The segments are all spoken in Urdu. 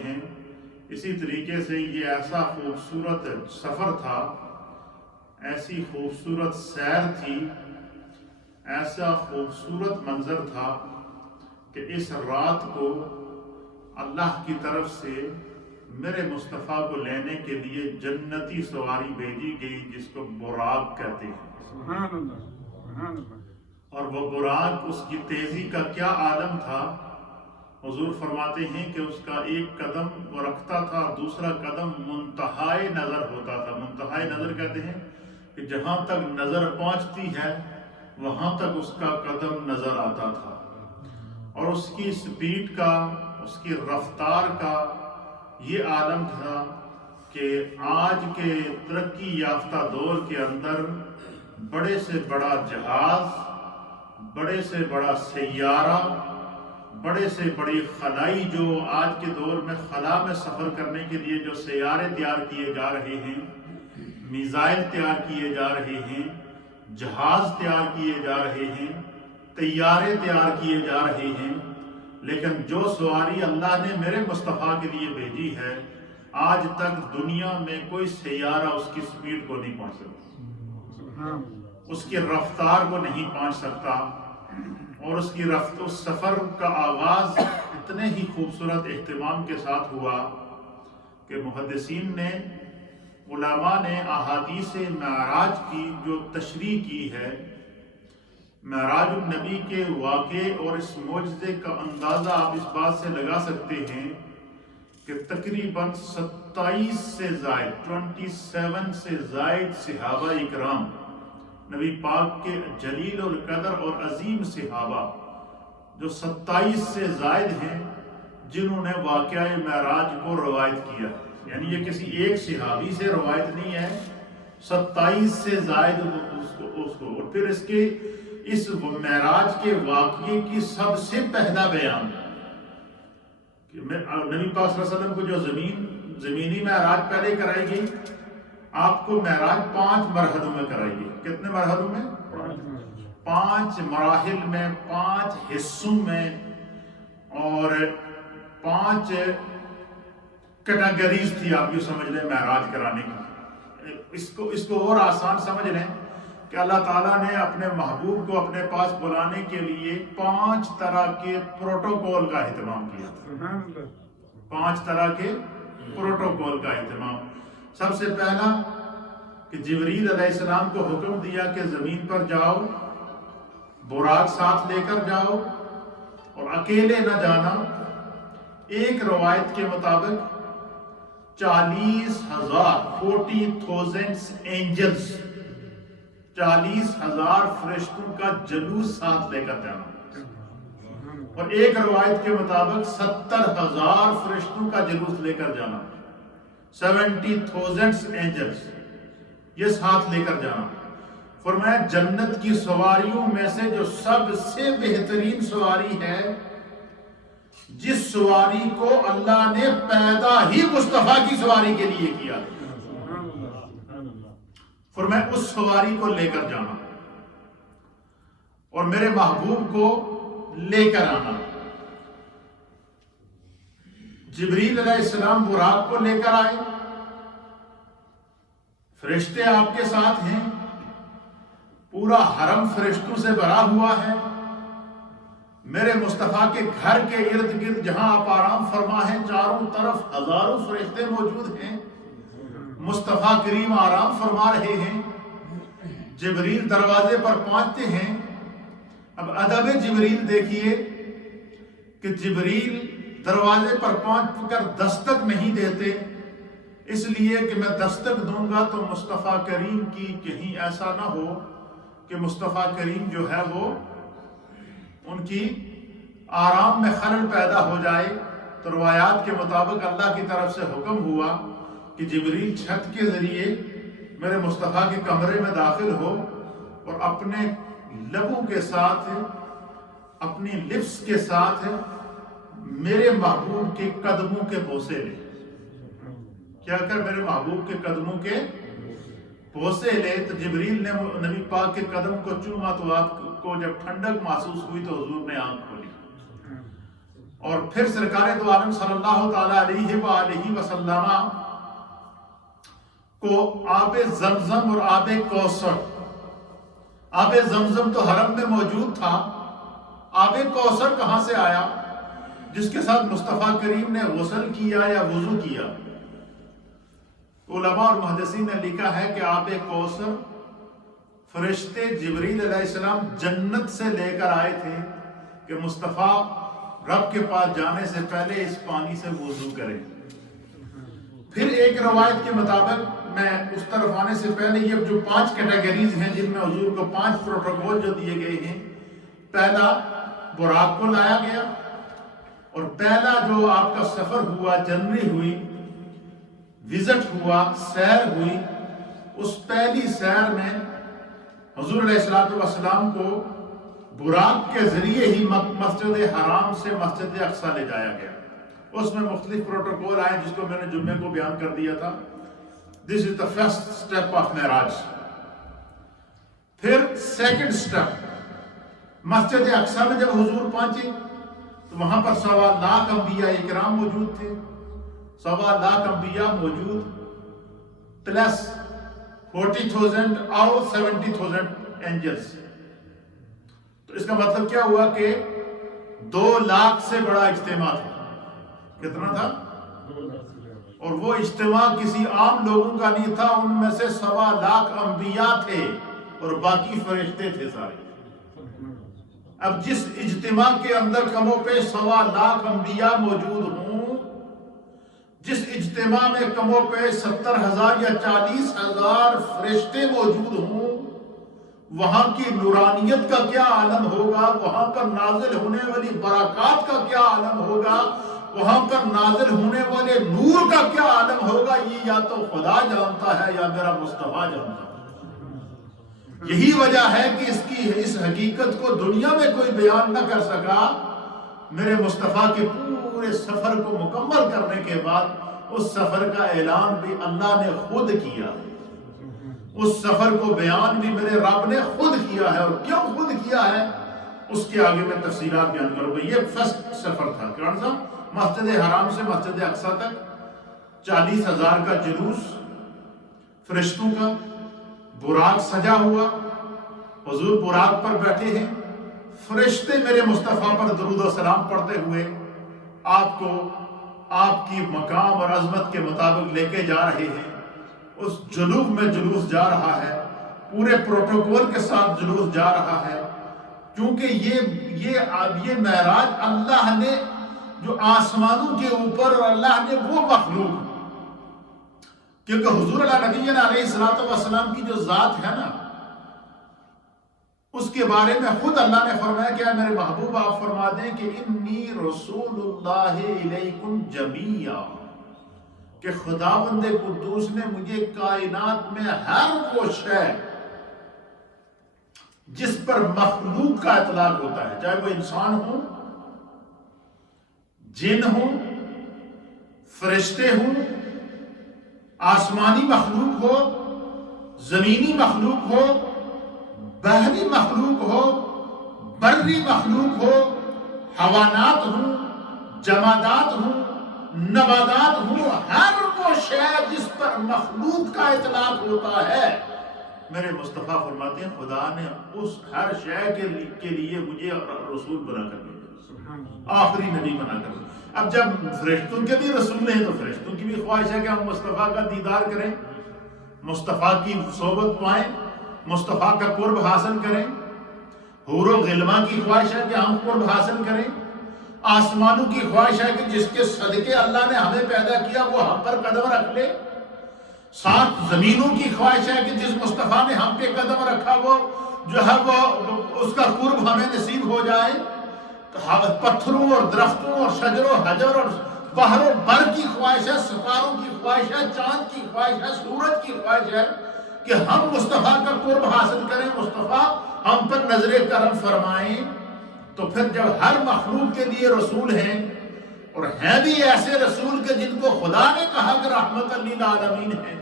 ہیں۔ اسی طریقے سے یہ ایسا خوبصورت سفر تھا، ایسی خوبصورت سیر تھی، ایسا خوبصورت منظر تھا کہ اس رات کو اللہ کی طرف سے میرے مصطفیٰ کو لینے کے لیے جنتی سواری بھیجی گئی جس کو براق کہتے ہیں۔ سبحان اللہ، سبحان اللہ۔ اور وہ براق، اس کی تیزی کا کیا عالم تھا۔ حضور فرماتے ہیں کہ اس کا ایک قدم وہ رکھتا تھا اور دوسرا قدم منتہائے نظر ہوتا تھا۔ منتہائے نظر کہتے ہیں کہ جہاں تک نظر پہنچتی ہے وہاں تک اس کا قدم نظر آتا تھا، اور اس کی سپیڈ کا، اس کی رفتار کا یہ عالم تھا کہ آج کے ترقی یافتہ دور کے اندر بڑے سے بڑا جہاز، بڑے سے بڑا سیارہ، بڑے سے بڑی خلائی، جو آج کے دور میں خلا میں سفر کرنے کے لیے جو سیارے تیار کیے جا رہے ہیں، میزائل تیار کیے جا رہے ہیں، جہاز تیار کیے جا رہے ہیں، طیارے تیار کیے جا رہے ہیں، لیکن جو سواری اللہ نے میرے مصطفیٰ کے لیے بھیجی ہے، آج تک دنیا میں کوئی سیارہ اس کی سپیڈ کو نہیں پہنچ سکتا، اس کی رفتار کو نہیں پہنچ سکتا۔ اور اس کی اس سفر کا آغاز اتنے ہی خوبصورت اہتمام کے ساتھ ہوا کہ محدثین نے، علماء نے احادیث معراج کی جو تشریح کی ہے، معراج النبی کے واقعے اور اس معجزے کا اندازہ آپ اس بات سے لگا سکتے ہیں کہ تقریباً 27 سے زائد صحابہ اکرام، نبی پاک کے جلیل القدر اور عظیم صحابہ جو 27 سے زائد ہیں جنہوں نے واقعہ معراج کو روایت کیا، یعنی یہ کسی ایک صحابی سے روایت نہیں ہے، 27 سے زائد اس کو اور پھر اس معراج کے واقعے کی سب سے پہلا بیان کہ نبی پاک صلی اللہ علیہ وسلم کو جو زمینی معراج پہلے کرائی گئی، آپ کو معراج 5 مرحلوں میں کرائی گئی۔ کتنے مرحلوں میں؟ 5 مراحل میں، 5 حصوں میں، اور 5 کیٹیگریز تھی، آپ یہ سمجھ لیں معراج کرانے کی۔ اس کو اور آسان سمجھ لیں کہ اللہ تعالیٰ نے اپنے محبوب کو اپنے پاس بلانے کے لیے 5 طرح کے پروٹوکول کا اہتمام کیا، 5 طرح کے پروٹوکول کا اہتمام۔ سب سے پہلا کہ جبریل علیہ السلام کو حکم دیا کہ زمین پر جاؤ، براق ساتھ لے کر جاؤ اور اکیلے نہ جانا۔ ایک روایت کے مطابق 40,000 اینجلز، 40,000 فرشتوں کا جلوس ساتھ لے کر جانا، اور ایک روایت کے مطابق 70,000 فرشتوں کا جلوس لے کر جانا، 70,000 اینجلز یہ ساتھ لے کر جانا۔ فرمایا جنت کی سواریوں میں سے جو سب سے بہترین سواری ہے، جس سواری کو اللہ نے پیدا ہی مصطفیٰ کی سواری کے لیے کیا، فرمایا اس سواری کو لے کر جانا اور میرے محبوب کو لے کر آنا۔ جبریل علیہ السلام براق کو لے کر آئے، فرشتے آپ کے ساتھ ہیں، پورا حرم فرشتوں سے بھرا ہوا ہے۔ میرے مصطفیٰ کے گھر کے ارد گرد جہاں آپ آرام فرما ہیں، چاروں طرف ہزاروں فرشتے موجود ہیں، مصطفیٰ کریم آرام فرما رہے ہیں۔ جبریل دروازے پر پہنچتے ہیں۔ اب ادب جبریل دیکھیے کہ جبریل دروازے پر پہنچ کر دستک نہیں دیتے، اس لیے کہ میں دستک دوں گا تو مصطفیٰ کریم کی کہیں ایسا نہ ہو کہ مصطفیٰ کریم جو ہے وہ ان کی آرام میں خلل پیدا ہو جائے۔ تو روایات کے مطابق اللہ کی طرف سے حکم ہوا کہ جبریل چھت کے ذریعے میرے مصطفیٰ کے کمرے میں داخل ہو اور اپنے لبوں کے ساتھ، اپنی لپس کے ساتھ میرے محبوب کے قدموں کے بوسے لے۔ کیا کر میرے محبوب کے قدموں کے بوسے لے۔ تو جبریل نے نبی پاک کے قدم کو چوما تو آپ کو جب ٹھنڈک محسوس ہوئی تو حضور نے آنکھ کھولی، اور پھر سرکار دو عالم صلی اللہ تعالی علیہ وآلہ وسلم کو آب زمزم اور آب کوثر، آب زمزم تو حرم میں موجود تھا، آب کوثر کہاں سے آیا جس کے ساتھ مصطفیٰ کریم نے غسل کیا یا وضو کیا؟ علماء اور محدثین نے لکھا ہے کہ آب کوثر فرشتے جبریل علیہ السلام جنت سے لے کر آئے تھے کہ مصطفیٰ رب کے پاس جانے سے پہلے اس پانی سے وضو کریں۔ پھر ایک روایت کے مطابق، میں اس طرف آنے سے پہلے، یہ جو 5 کیٹیگریز ہیں جن میں حضور کو 5 پروٹوکول جو دیے گئے ہیں، پہلا براق کو لایا گیا، اور پہلا جو آپ کا سفر ہوا، جرنی ہوئی، وزٹ ہوا، سیر ہوئی، اس پہلی سیر میں حضور علیہ السلام کو براق کے ذریعے ہی مسجد حرام سے مسجد اقصی لے جایا گیا۔ اس میں مختلف پروٹوکول آئے جس کو میں نے جمعے کو بیان کر دیا تھا۔ This is the first step of معراج۔ پھر سیکنڈ سٹیپ، مسجد اقصی میں جب حضور پہنچے تو وہاں پر 1.25 لاکھ انبیاء اکرام موجود تھے، 1.25 لاکھ انبیاء موجود، پلس 40,000 اور 70,000 اینجلز۔ تو اس کا مطلب کیا ہوا کہ 2 لاکھ سے بڑا اجتماع تھا۔ کتنا تھا؟ اور وہ اجتماع کسی عام لوگوں کا نہیں تھا، ان میں سے 1.25 لاکھ انبیاء تھے اور باقی فرشتے تھے سارے۔ اب جس اجتماع کے اندر کم و بیش 1.25 لاکھ انبیاء موجود ہوں، جس اجتماع میں کم و بیش 70,000 یا 40,000 فرشتے موجود ہوں، وہاں کی نورانیت کا کیا عالم ہوگا، وہاں پر نازل ہونے والی برکات کا کیا عالم ہوگا، وہاں پر نازل ہونے والے نور کا کیا عالم ہوگا، یہ یا تو خدا جانتا ہے یا میرا مصطفیٰ جانتا ہے۔ یہی وجہ ہے کہ اس حقیقت کو دنیا میں کوئی بیان نہ کر سکا۔ میرے مصطفیٰ کے پورے سفر کو مکمل کرنے کے بعد اس سفر کا اعلان بھی اللہ نے خود کیا، اس سفر کو بیان بھی میرے رب نے خود کیا ہے۔ اور کیوں خود کیا ہے اس کے آگے میں تفصیلات بیان کروں گا۔ یہ فرسٹ سفر تھا، کون سا؟ مسجد حرام سے مسجد اقصی تک 40,000 کا جلوس، فرشتوں کا، براق سجا ہوا، حضور براق پر بیٹھے ہیں، فرشتے میرے مصطفیٰ پر درود و سلام پڑھتے ہوئے آپ کو آپ کی مقام اور عظمت کے مطابق لے کے جا رہے ہیں۔ اس جلوس میں جلوس جا رہا ہے، پورے پروٹوکول کے ساتھ جلوس جا رہا ہے، کیونکہ یہ معراج اللہ نے جو آسمانوں کے اوپر، اور اللہ نے وہ مخلوق، کیونکہ حضور نبی علیہ السلام کی جو ذات ہے نا، اس کے بارے میں خود اللہ نے فرمایا کہ اے میرے محبوب آپ فرما دیں کہ انی رسول اللہ علیکم جمیعا، کہ خداوند قدوس نے مجھے کائنات میں ہر وہ شے جس پر مخلوق کا اطلاق ہوتا ہے، چاہے وہ انسان ہو، جن ہوں، فرشتے ہوں، آسمانی مخلوق ہو، زمینی مخلوق ہو، بحری مخلوق ہو، بری مخلوق ہو، حیوانات ہوں، جمادات ہوں، نباتات ہوں، ہر وہ شے جس پر مخلوق کا اطلاق ہوتا ہے، میرے مصطفیٰ فرماتے ہیں خدا نے اس ہر شے کے لیے مجھے رسول بنا کر بھیجا، آخری نبی بنا کر۔ اب جب فرشتوں کے بھی رسول ہیں تو فرشتوں کی بھی خواہش ہے کہ ہم مصطفیٰ کا دیدار کریں، مصطفیٰ کی صحبت پائیں، مصطفیٰ کا قرب حاصل کریں۔ حور و غلماں کی خواہش ہے کہ ہم قرب حاصل کریں۔ آسمانوں کی خواہش ہے کہ جس کے صدقے اللہ نے ہمیں پیدا کیا وہ ہم پر قدم رکھ لے۔ ساتھ زمینوں کی خواہش ہے کہ جس مصطفیٰ نے ہم پہ قدم رکھا وہ جو ہے وہ اس کا قرب ہمیں نصیب ہو جائے۔ پتھروں اور درختوں اور شجر و حجر اور بحر و بر کی خواہش ہے، ستاروں کی خواہش ہے، چاند کی خواہش ہے، سورج کی خواہش ہے کہ ہم مصطفیٰ کا قرب حاصل کریں، مصطفیٰ ہم پر نظر کرم فرمائیں۔ تو پھر جب ہر مخلوق کے لیے رسول ہیں، اور ہیں بھی ایسے رسول کہ جن کو خدا نے کہا کہ رحمت للعالمین ہیں،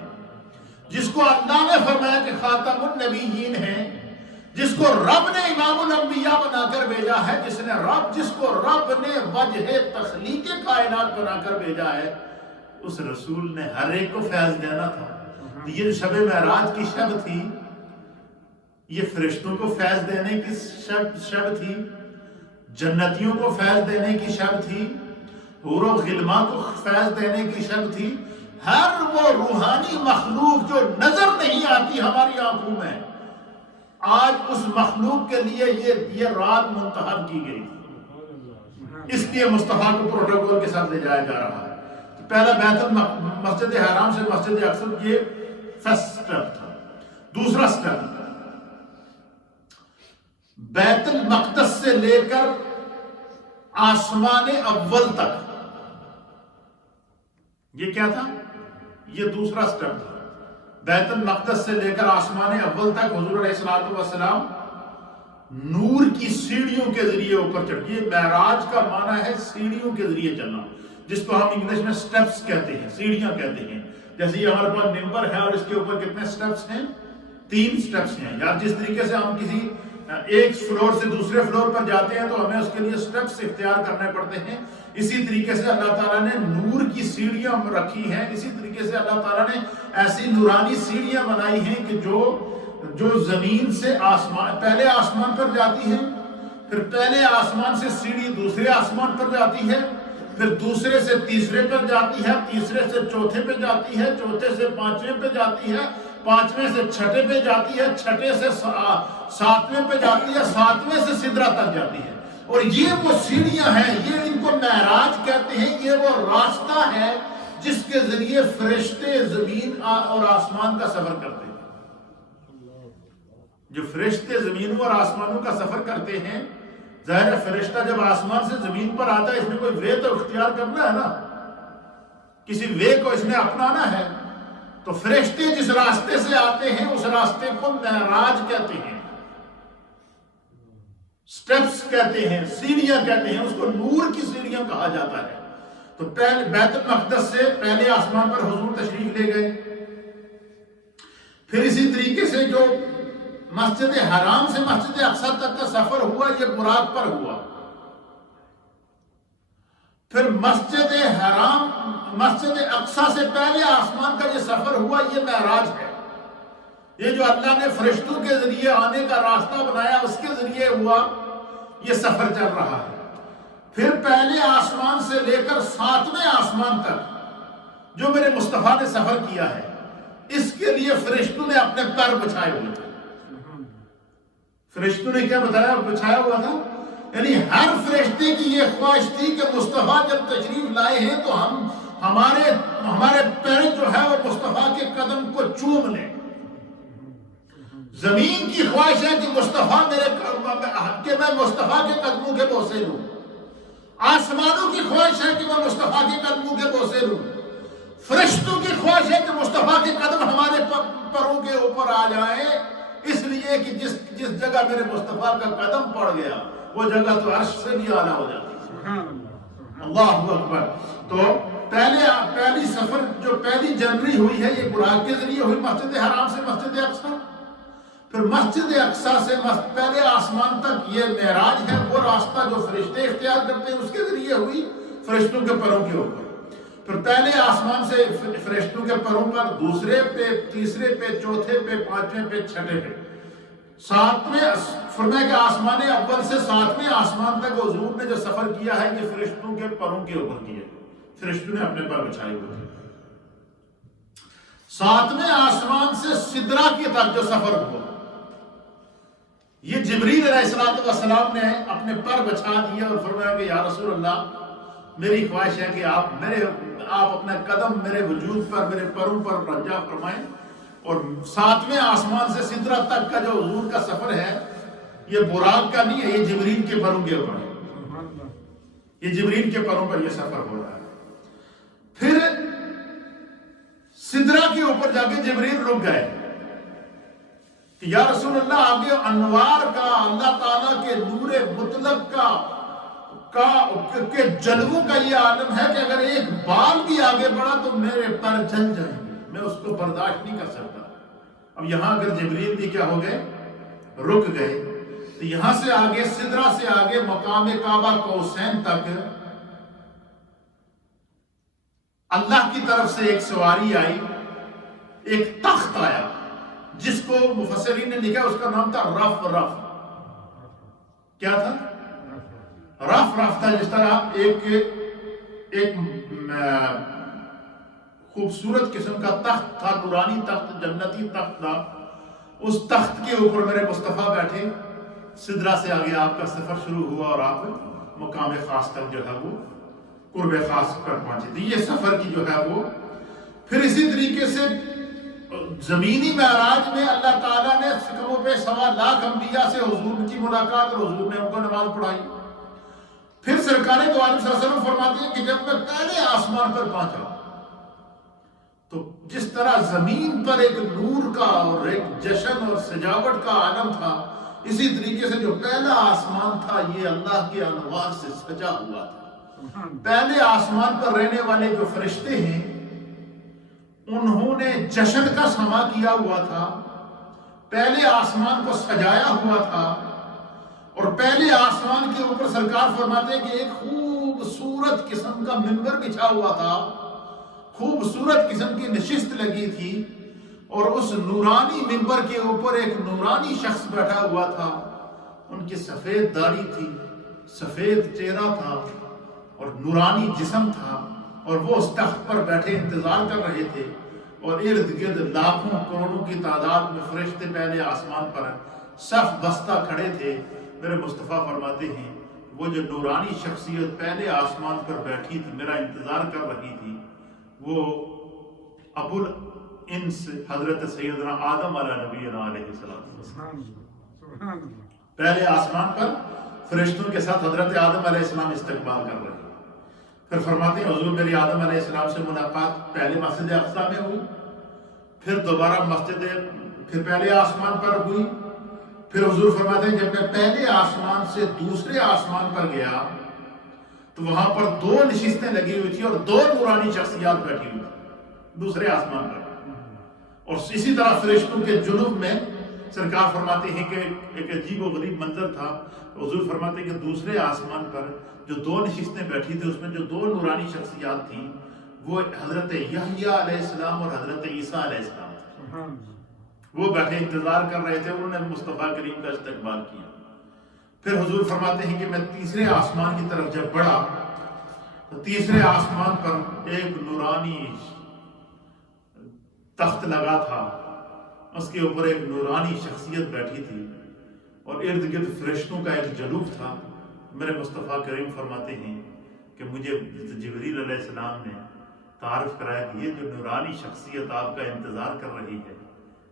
جس کو اللہ نے فرمایا کہ خاتم النبیین ہیں، جس کو رب نے امام الانبیاء بنا کر بھیجا ہے، جس کو رب نے وجہ تخلیق کائنات بنا کر بھیجا ہے، اس رسول نے ہر ایک کو فیض دینا تھا۔ یہ شب معراج کی شب تھی، یہ فرشتوں کو فیض دینے کی شب تھی، جنتیوں کو فیض دینے کی شب تھی، حور و غلمان کو فیض دینے کی شب تھی۔ ہر وہ روحانی مخلوق جو نظر نہیں آتی ہماری آنکھوں میں، آج اس مخلوق کے لیے یہ رات منتخب کی گئی تھی، اس لیے مصطفیٰ کو پروٹوکول کے ساتھ لے جایا جا رہا ہے۔ پہلا مسجد حرام سے مسجد اقصی، یہ فرسٹ سٹیپ تھا۔ دوسرا سٹیپ بیت المقدس سے لے کر آسمان اول تک، یہ کیا تھا؟ یہ دوسرا سٹیپ تھا۔ بیت المقدس سے لے کر آسمان اول تک حضور علیہ الصلوۃ والسلام نور کی سیڑھیوں کے ذریعے اوپر چڑھ۔ یہ معراج کا معنی ہے سیڑھیوں کے ذریعے چلنا، جس کو ہم انگلش میں سٹیپس کہتے ہیں، سیڑھیاں کہتے ہیں۔ جیسے یہ ہمارے پاس ممبر ہے اور اس کے اوپر کتنے سٹیپس ہیں؟ 3 سٹیپس ہیں۔ یار جس طریقے سے ہم کسی ایک فلور سے دوسرے فلور پر جاتے ہیں تو ہمیں اس کے لیے سٹیپس اختیار کرنے پڑتے ہیں، اسی طریقے سے اللہ تعالیٰ نے نور کی سیڑھیاں رکھی ہیں، اسی طریقے سے اللہ تعالیٰ نے ایسی نورانی سیڑھیاں بنائی ہیں کہ جو زمین سے آسمان، پہلے آسمان پر جاتی ہے، پھر پہلے آسمان سے سیڑھی دوسرے آسمان پر جاتی ہے، پھر دوسرے سے تیسرے پر جاتی ہے، تیسرے سے چوتھے پہ جاتی ہے، چوتھے سے پانچویں پہ جاتی ہے، پانچویں سے چھٹے پہ جاتی ہے، چھٹے سے ساتویں پہ جاتی ہے، ساتویں سے سدرہ تک جاتی ہے۔ اور یہ وہ سیڑھیاں ہیں، یہ ان کو معراج کہتے ہیں۔ یہ وہ راستہ ہے جس کے ذریعے فرشتے زمین اور آسمان کا سفر کرتے ہیں۔ جو فرشتے زمینوں اور آسمانوں کا سفر کرتے ہیں، ظاہر ہے فرشتہ جب آسمان سے زمین پر آتا ہے، اس میں کوئی وے تو اختیار کرنا ہے نا، کسی وے کو اس نے اپنانا ہے۔ تو فرشتے جس راستے سے آتے ہیں اس راستے کو معراج کہتے ہیں، سٹیپس کہتے ہیں، سیڑھیاں کہتے ہیں، اس کو نور کی سیڑھیاں کہا جاتا ہے۔ تو پہلے بیت المقدس سے پہلے آسمان پر حضور تشریف لے گئے، پھر اسی طریقے سے جو مسجد حرام سے مسجد اقصی تک کا سفر ہوا، یہ براق پر ہوا۔ پھر مسجد حرام، مسجد اقصی سے پہلے آسمان کا یہ سفر ہوا، یہ معراج ہے۔ یہ جو اللہ نے فرشتوں کے ذریعے آنے کا راستہ بنایا، اس کے ذریعے ہوا، یہ سفر چل رہا ہے۔ پھر پہلے آسمان سے لے کر 7ویں آسمان تک جو میرے مصطفیٰ نے سفر کیا ہے، اس کے لیے فرشتوں نے اپنے پر بچھائے ہوئے تھے۔ فرشتوں نے کیا بچھایا ہوا تھا؟ یعنی ہر فرشتے کی یہ خواہش تھی کہ مصطفیٰ جب تشریف لائے ہیں تو ہمارے پیر جو ہے وہ مصطفیٰ کے قدم کو چوم لیں۔ زمین کی خواہش ہے کہ میں مصطفیٰ کے قدموں کے بوسے لوں، آسمانوں کی خواہش ہے کہ میں مصطفیٰ کے قدموں کے بوسے لوں، فرشتوں کی خواہش ہے کہ مصطفیٰ کے قدم ہمارے پروں کے اوپر آ جائیں، اس لیے کہ جس جگہ میرے مصطفیٰ کا قدم پڑ گیا وہ جگہ تو عرش سے بھی اعلیٰ ہو جاتی ہے۔ اللہ اکبر۔ تو پہلی سفر جو پہلی جنوری ہوئی ہے، یہ براق کے ذریعے ہوئی، مسجد حرام سے مسجد اقصی۔ پھر مسجد اقصی سے پہلے آسمان تک یہ معراج ہے، وہ راستہ جو فرشتے اختیار کرتے ہیں اس کے ذریعے ہوئی، فرشتوں کے پروں کے اوپر۔ پھر پہلے آسمان سے فرشتوں کے پروں پر، دوسرے پہ، تیسرے پہ، چوتھے پہ، پانچویں پہ، چھٹے پہ، فرمایا کہ آسمان اول سے 7ویں آسمان تک حضور نے جو سفر کیا ہے، یہ فرشتوں کے پروں کے اوپر کیا، فرشتوں نے اپنے پر بچھائے ہوئے تھے۔ 7ویں آسمان سے سدرہ کی تک جو سفر ہوا، یہ جبریل علیہ السلام نے اپنے پر بچھا دیا اور فرمایا کہ یا رسول اللہ، میری خواہش ہے کہ آپ اپنا قدم میرے وجود پر، میرے پروں پر رجا فرمائیں۔ اور 7ویں آسمان سے سدرہ تک کا جو حضور کا سفر ہے، یہ براق کا نہیں ہے، یہ جبریل کے پروں کے اوپر ہے، یہ جبریل کے پروں پر یہ سفر ہو رہا ہے۔ پھر سدرہ کے اوپر جا کے جبریل رک گئے کہ یا رسول اللہ، آگے انوار کا، اللہ تعالیٰ کے نور مطلق کے جلووں کا یہ عالم ہے کہ اگر ایک بال بھی آگے بڑھا تو میرے پر جل جائیں گے، میں اس کو برداشت نہیں کر سکتا۔ اب یہاں اگر جبریل بھی کیا ہو گئے، رک گئے تو یہاں سے آگے سدرہ سے آگے مقام کعبہ قوسین تک اللہ کی طرف سے ایک سواری آئی، ایک تخت آیا جس کو مفسرین نے لکھا اس کا نام تھا رف رف۔ کیا تھا؟ رف رف تھا۔ جس طرح ایک خوبصورت قسم کا تخت تھا، نورانی تخت، جنتی تخت تھا، اس تخت کے اوپر میرے مصطفیٰ بیٹھے، سدرہ سے آگے آپ کا سفر شروع ہوا اور آپ مقام خاص تک جو ہے وہ قرب خاص پر پہنچے تھے۔ یہ سفر کی جو ہے وہ پھر اسی طریقے سے زمینی معراج میں اللہ تعالیٰ نے کموں پہ 1.25 انبیاء سے حضور کی ملاقات اور حضور نے ان کو نماز پڑھائی۔ پھر سرکار دو عالم صلی اللہ علیہ وسلم فرماتے ہیں کہ جب میں پہلے آسمان پر پہنچا تو جس طرح زمین پر ایک نور کا اور ایک جشن اور سجاوٹ کا عالم تھا، اسی طریقے سے جو پہلا آسمان تھا یہ اللہ کے انوار سے سجا ہوا تھا۔ پہلے آسمان پر رہنے والے جو فرشتے ہیں انہوں نے جشن کا سما کیا ہوا تھا، پہلے آسمان کو سجایا ہوا تھا، اور پہلے آسمان کے اوپر سرکار فرماتے ہیں کہ ایک خوبصورت قسم کا منبر بچھا ہوا تھا، خوبصورت قسم کی نشست لگی تھی، اور اس نورانی منبر کے اوپر ایک نورانی شخص بیٹھا ہوا تھا۔ ان کی سفید داڑھی تھی، سفید چہرہ تھا اور نورانی جسم تھا، اور وہ اس تخت پر بیٹھے انتظار کر رہے تھے، اور ارد گرد لاکھوں کروڑوں کی تعداد میں فرشتے پہلے آسمان پر صف بستہ کھڑے تھے۔ میرے مصطفیٰ فرماتے ہیں وہ جو نورانی شخصیت پہلے آسمان پر بیٹھی تھی، میرا انتظار کر رہی تھی، وہ ابو الانس حضرت سیدنا آدم علیہ نبینا علیہ السلام پہلے آسمان پر فرشتوں کے ساتھ حضرت آدم علیہ السلام استقبال کر رہے ہیں۔ پھر فرماتے ہیں حضور میری آدم علیہ السلام سے ملاقات پہلے مسجد اقصیٰ میں ہوئی، پھر دوبارہ پھر پہلے آسمان پر ہوئی، پھر حضور فرماتے ہیں جب میں پہلے آسمان سے دوسرے آسمان پر گیا تو وہاں پر 2 نشستیں لگی ہوئی تھی اور 2 نورانی شخصیات بیٹھی ہوئی تھی دوسرے آسمان پر، اور اسی طرح فرشتوں کے جنوب میں سرکار فرماتے ہیں کہ ایک عجیب و غریب منظر تھا۔ حضور فرماتے ہیں کہ دوسرے آسمان پر جو 2 نشستیں بیٹھی تھی اس میں جو 2 نورانی شخصیات تھیں وہ حضرت یحییٰ علیہ السلام اور حضرت عیسیٰ علیہ السلام تھے۔ وہ بیٹھے انتظار کر رہے تھے، انہوں نے مصطفیٰ کریم کا استقبال کیا۔ پھر حضور فرماتے ہیں کہ میں تیسرے آسمان کی طرف جب بڑھا تو تیسرے آسمان پر ایک نورانی تخت لگا تھا، اس کے اوپر ایک نورانی شخصیت بیٹھی تھی اور ارد گرد فرشتوں کا ایک جلوف تھا۔ میرے مصطفیٰ کریم فرماتے ہیں کہ مجھے جبریل علیہ السلام نے تعارف کرایا کہ یہ جو نورانی شخصیت آپ کا انتظار کر رہی ہے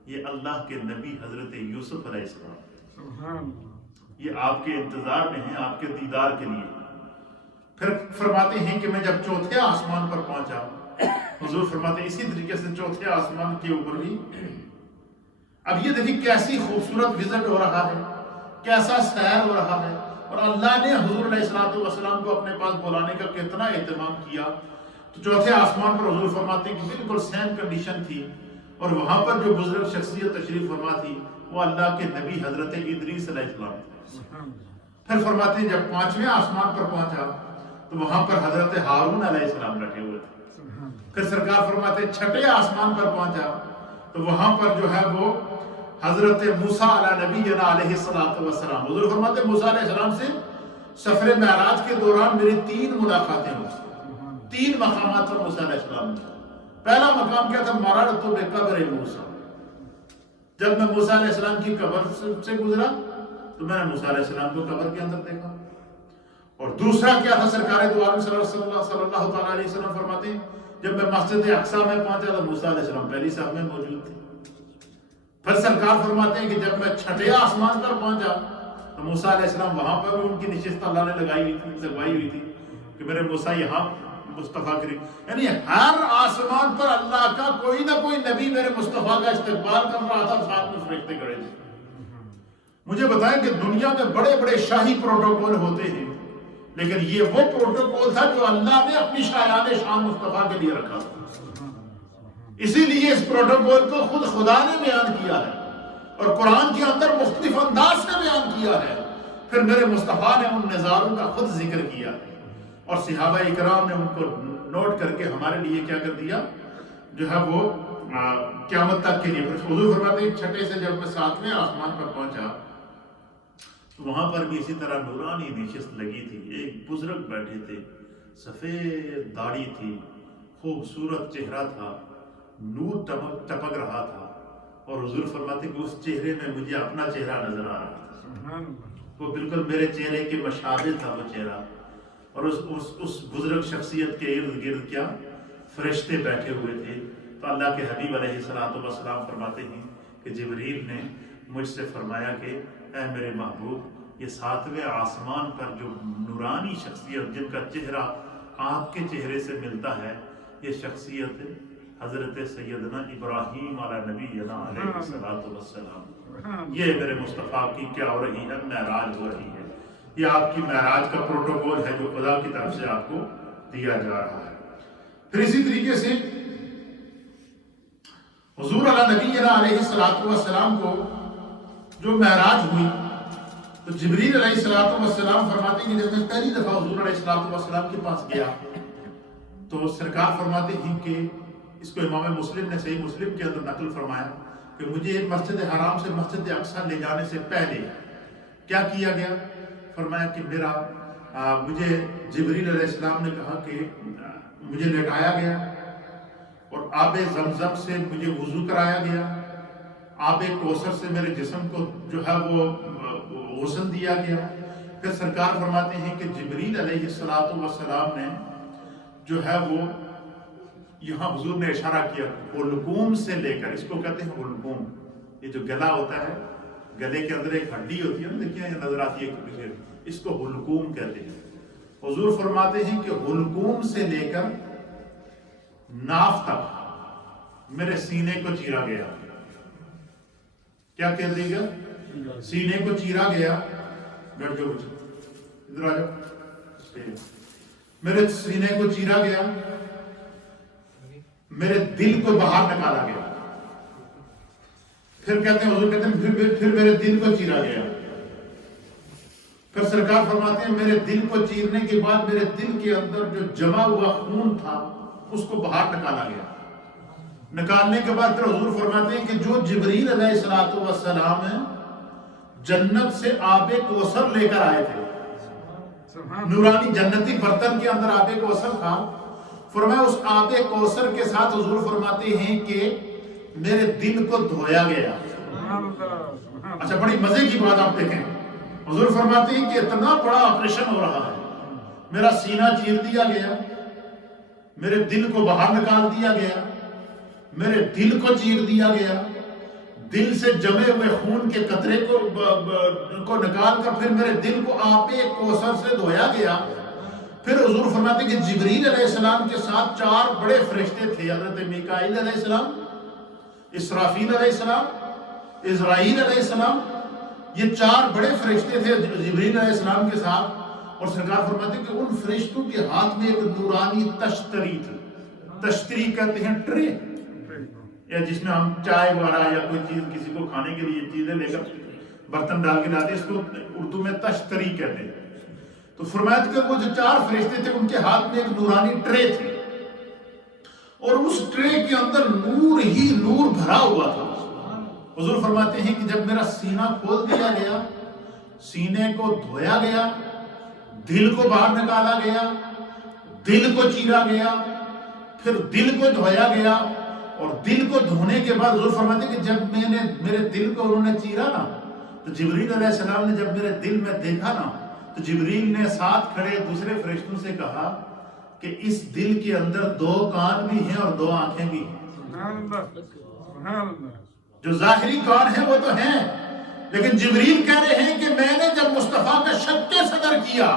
یہ اللہ کے نبی حضرت یوسف علیہ السلام، یہ آپ کے انتظار میں ہیں، آپ کے دیدار کے لیے۔ پھر فرماتے ہیں کہ میں جب چوتھے آسمان پر پہنچا، حضور فرماتے ہیں اسی طریقے سے چوتھے آسمان کے اوپر بھی اب یہ دیکھیں کیسی خوبصورت وزٹ ہو رہا ہے، کیسا سیر ہو رہا ہے، اور اللہ نے حضور علیہ السلام کو اپنے پاس بلانے کا کتنا اہتمام کیا۔ تو چوتھے آسمان پر حضور فرماتے ہیں کہ بالکل سیم کنڈیشن تھی، اور وہاں پر جو بزرگ شخصیت تشریف فرما تھی وہ اللہ کے نبی حضرت ادریس علیہ السلام تھے۔ پھر فرماتے ہیں جب 5ویں آسمان پر پہنچا تو وہاں پر حضرت ہارون علیہ السلام بیٹھے ہوئے تھے۔ پھر سرکار فرماتے ہیں 6ٹھے آسمان پر پہنچا تو وہاں پر جو ہے وہ حضرت موسیٰ علیہ نبینا علیہ السلام، حضور فرماتے ہیں موسیٰ علیہ السلام سے سفر معراج کے دوران میری 3 ملاقاتیں ہوئی، 3 مقامات پر موسیٰ علیہ السلام نے۔ پہلا مقام کیا تھا؟ مررت بقبر موسیٰ، جب میں موسیٰ علیہ السلام کی قبر سے گزرا تو میں نے موسیٰ علیہ السلام کو قبر کے اندر دیکھا۔ اور دوسرا کیا تھا؟ سرکار دو عالم صلی اللہ تعالیٰ علیہ وسلم فرماتے ہیں جب میں مسجد اقصیٰ میں پہنچا تو موسیٰ علیہ السلام پہلی صف میں موجود تھے۔ پھر سرکار فرماتے ہیں کہ جب میں 6ٹھے آسمان پر پہنچا تو موسیٰ علیہ السلام وہاں پر بھی ان کی نشست اللہ نے لگوائی ہوئی تھی کہ میرے موسیٰ یہاں مصطفیٰ کریم، یعنی ہر آسمان پر اللہ کا کوئی نہ کوئی نبی میرے مصطفیٰ کا استقبال کر رہا تھا، ساتھ میں فرشتے کھڑے تھے۔ مجھے بتائیں کہ دنیا میں بڑے بڑے شاہی پروٹوکول ہوتے ہیں، لیکن یہ وہ پروٹوکول تھا جو اللہ نے اپنی شایان شان مصطفیٰ کے لیے رکھا تھا۔ اسی لیے اس پروٹوکول کو خود خدا نے بیان کیا ہے، اور قرآن کے اندر مختلف انداز سے بیان کیا ہے. پھر میرے مصطفیٰ نے ان نظاروں کا خود ذکر کیا اور صحابہ اکرام نے ان کو نوٹ کر کے ہمارے لیے کیا کر دیا جو ہے وہ قیامت تک کے لیے. پھر حضور فرماتے ہیں چھٹے سے جب میں 7ویں آسمان پر پہنچا تو وہاں پر بھی اسی طرح نورانی نشست لگی تھی. ایک بزرگ بیٹھے تھے، سفید داڑھی تھی، خوبصورت چہرہ تھا، نور ٹپک رہا تھا. اور حضور فرماتے کہ اس چہرے میں مجھے اپنا چہرہ نظر آ رہا تھا. وہ بالکل میرے چہرے کے مشابہ تھا وہ چہرہ. اور اس بزرگ شخصیت کے ارد گرد کیا فرشتے بیٹھے ہوئے تھے. تو اللہ کے حبیب علیہ السلام فرماتے ہیں کہ جبریل نے مجھ سے فرمایا کہ اے میرے محبوب، یہ 7ویں آسمان پر جو نورانی شخصیت جن کا چہرہ آپ کے چہرے سے ملتا ہے، یہ شخصیت حضرت سیدنا ابراہیم علیہ نبینا علیہ السلام. یہ میرے مصطفیٰ کی کیا ہو رہی ہے؟ معراج ہو رہی ہے. یہ آپ کی معراج کا پروٹوکول ہے جو خدا کی طرف سے آپ کو دیا جا رہا ہے. پھر اسی طریقے سے حضور علیہ نبینا علیہ السلام کو جو معراج ہوئی تو جبریل علیہ السلام فرماتے ہیں کہ جب میں پہلی دفعہ حضور علیہ السلام کے پاس گیا تو سرکار فرماتے ہیں کہ اس کو امام مسلم نے صحیح مسلم کے اندر نقل فرمایا کہ مجھے مسجد حرام سے مسجد اقصی لے جانے سے پہلے کیا کیا گیا؟ فرمایا کہ مجھے جبریل علیہ السلام نے کہا کہ مجھے لٹایا گیا اور آب زمزم سے مجھے وضو کرایا گیا. آب کوثر سے میرے جسم کو جو ہے وہ غسل دیا گیا. پھر سرکار فرماتے ہیں کہ جبریل علیہ السلام نے جو ہے وہ یہاں حضور نے اشارہ کیا حلقوم سے لے کر، اس کو کہتے ہیں حلقوم، یہ جو گلا ہوتا ہے، گلے کے اندر ایک ہڈی ہوتی ہے نا، دیکھیے یہ نظر آتی ہے، اس کو حلقوم کہتے ہیں. حضور فرماتے ہیں کہ حلقوم سے لے کر ناف تک میرے سینے کو چیرا گیا. کیا کہہ دے گا؟ سینے کو چیرا گیا. بیٹھ جاؤ ادھر آ جاؤ. میرے سینے کو چیرا گیا، میرے دل کو باہر نکالا گیا. پھر کہتے ہیں حضور کہتے ہیں پھر میرے دل کو چیرا گیا. پھر سرکار فرماتے ہیں میرے دل کو چیرنے کے بعد میرے دل کے اندر جو جمع ہوا خون تھا اس کو باہر نکالا گیا. نکالنے کے بعد پھر حضور فرماتے ہیں کہ جو جبریل علیہ السلام ہیں جنت سے آب کوثر لے کر آئے تھے، نورانی جنتی برتن کے اندر آب کوثر تھا. فرمایا اس آب کوثر کے ساتھ حضور فرماتے ہیں کہ میرے دل کو دھویا گیا. اچھا بڑی مزے کی بات آپ دیکھیں، حضور فرماتے ہیں کہ اتنا بڑا آپریشن ہو رہا ہے، میرا سینہ چیر دیا گیا، میرے دل کو باہر نکال دیا گیا، میرے دل کو چیر دیا گیا، دل سے جمے ہوئے خون کے قطرے کو نکال کر پھر میرے دل کو آب کوثر سے دھویا گیا. پھر حضور فرماتے ہیں کہ جبریل علیہ السلام کے ساتھ 4 بڑے فرشتے تھے، حضرت میکائیل علیہ السلام، اسرافیل علیہ السلام، عزرائیل علیہ السلام. یہ 4 بڑے فرشتے تھے جبریل علیہ السلام کے ساتھ. اور سرکار فرماتے ہیں کہ ان فرشتوں کے ہاتھ میں ایک نورانی تشتری تھی. تشتری کہتے ہیں ٹرے، یا جس میں ہم چائے وغیرہ یا کوئی چیز کسی کو کھانے کے لیے چیزیں لے کر برتن ڈال کے لاتے ہیں، اس کو اردو میں تشتری کہتے ہیں. تو فرمایا کہ وہ جو 4 فرشتے تھے ان کے ہاتھ میں ایک نورانی ٹرے تھی اور اس ٹرے کے اندر نور ہی نور بھرا ہوا تھا. حضور فرماتے ہیں کہ جب میرا سینہ کھول دیا گیا، سینے کو دھویا گیا، دل کو باہر نکالا گیا، دل کو چیرا گیا، پھر دل کو دھویا گیا، اور دل کو دھونے کے بعد حضور فرماتے ہیں کہ جب میں نے میرے دل کو انہوں نے چیرا نا تو جبریل علیہ السلام نے جب میرے دل میں دیکھا نا تو جبریل نے ساتھ کھڑے دوسرے فرشتوں سے کہا کہ اس دل کے اندر 2 کان بھی ہیں اور 2 آنکھیں بھی ہیں. جو ظاہری کان ہیں وہ تو ہیں، لیکن جبریل کہہ رہے ہیں کہ میں نے جب مصطفیٰ کا شق صدر کیا،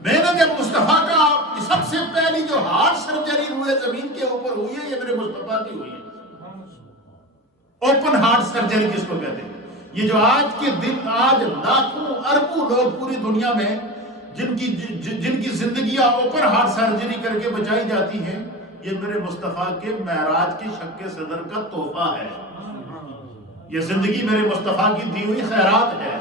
میں نے جب مصطفیٰ کا سب سے پہلی جو ہارٹ سرجری ہوئے زمین کے اوپر ہوئی ہے یہ میرے مصطفیٰ کی ہوئی ہے. اوپن ہارٹ سرجری جس کو کہتے ہیں. یہ جو آج کے دن آج لاکھوں اربوں لوگ پوری دنیا میں جن کی زندگیاں اوپن ہارٹ سرجری کر کے بچائی جاتی ہیں، یہ میرے مصطفیٰ کے معراج کی شق صدر کا تحفہ ہے. یہ زندگی میرے مصطفیٰ کی دی ہوئی خیرات ہے۔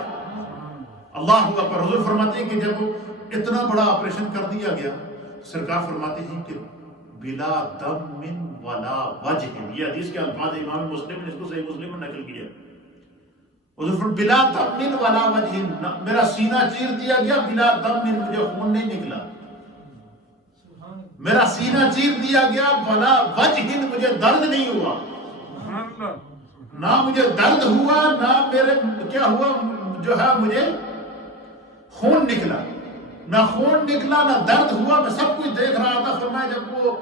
اللہ اکبر۔ حضور فرماتے ہیں کہ جب اتنا بڑا آپریشن کر دیا گیا، سرکار فرماتے ہیں کہ بلا دم ولا وجہ، یہ حدیث کے الفاظ امام مسلم نے اس کو صحیح مسلم میں نقل کیا۔ حضور فرماتے بلا دم ولا وجہ، میرا سینہ چیر دیا گیا، بلا دم، مجھے خون نہیں نکلا، میرا سینہ چیر دیا گیا، ولا وجہ، مجھے درد نہیں ہوا، نہ مجھے درد ہوا، نہ میرے کیا ہوا جو ہے مجھے خون نکلا، نہ خون نکلا نہ درد ہوا، میں سب کچھ دیکھ رہا تھا۔ فرمایا جب وہ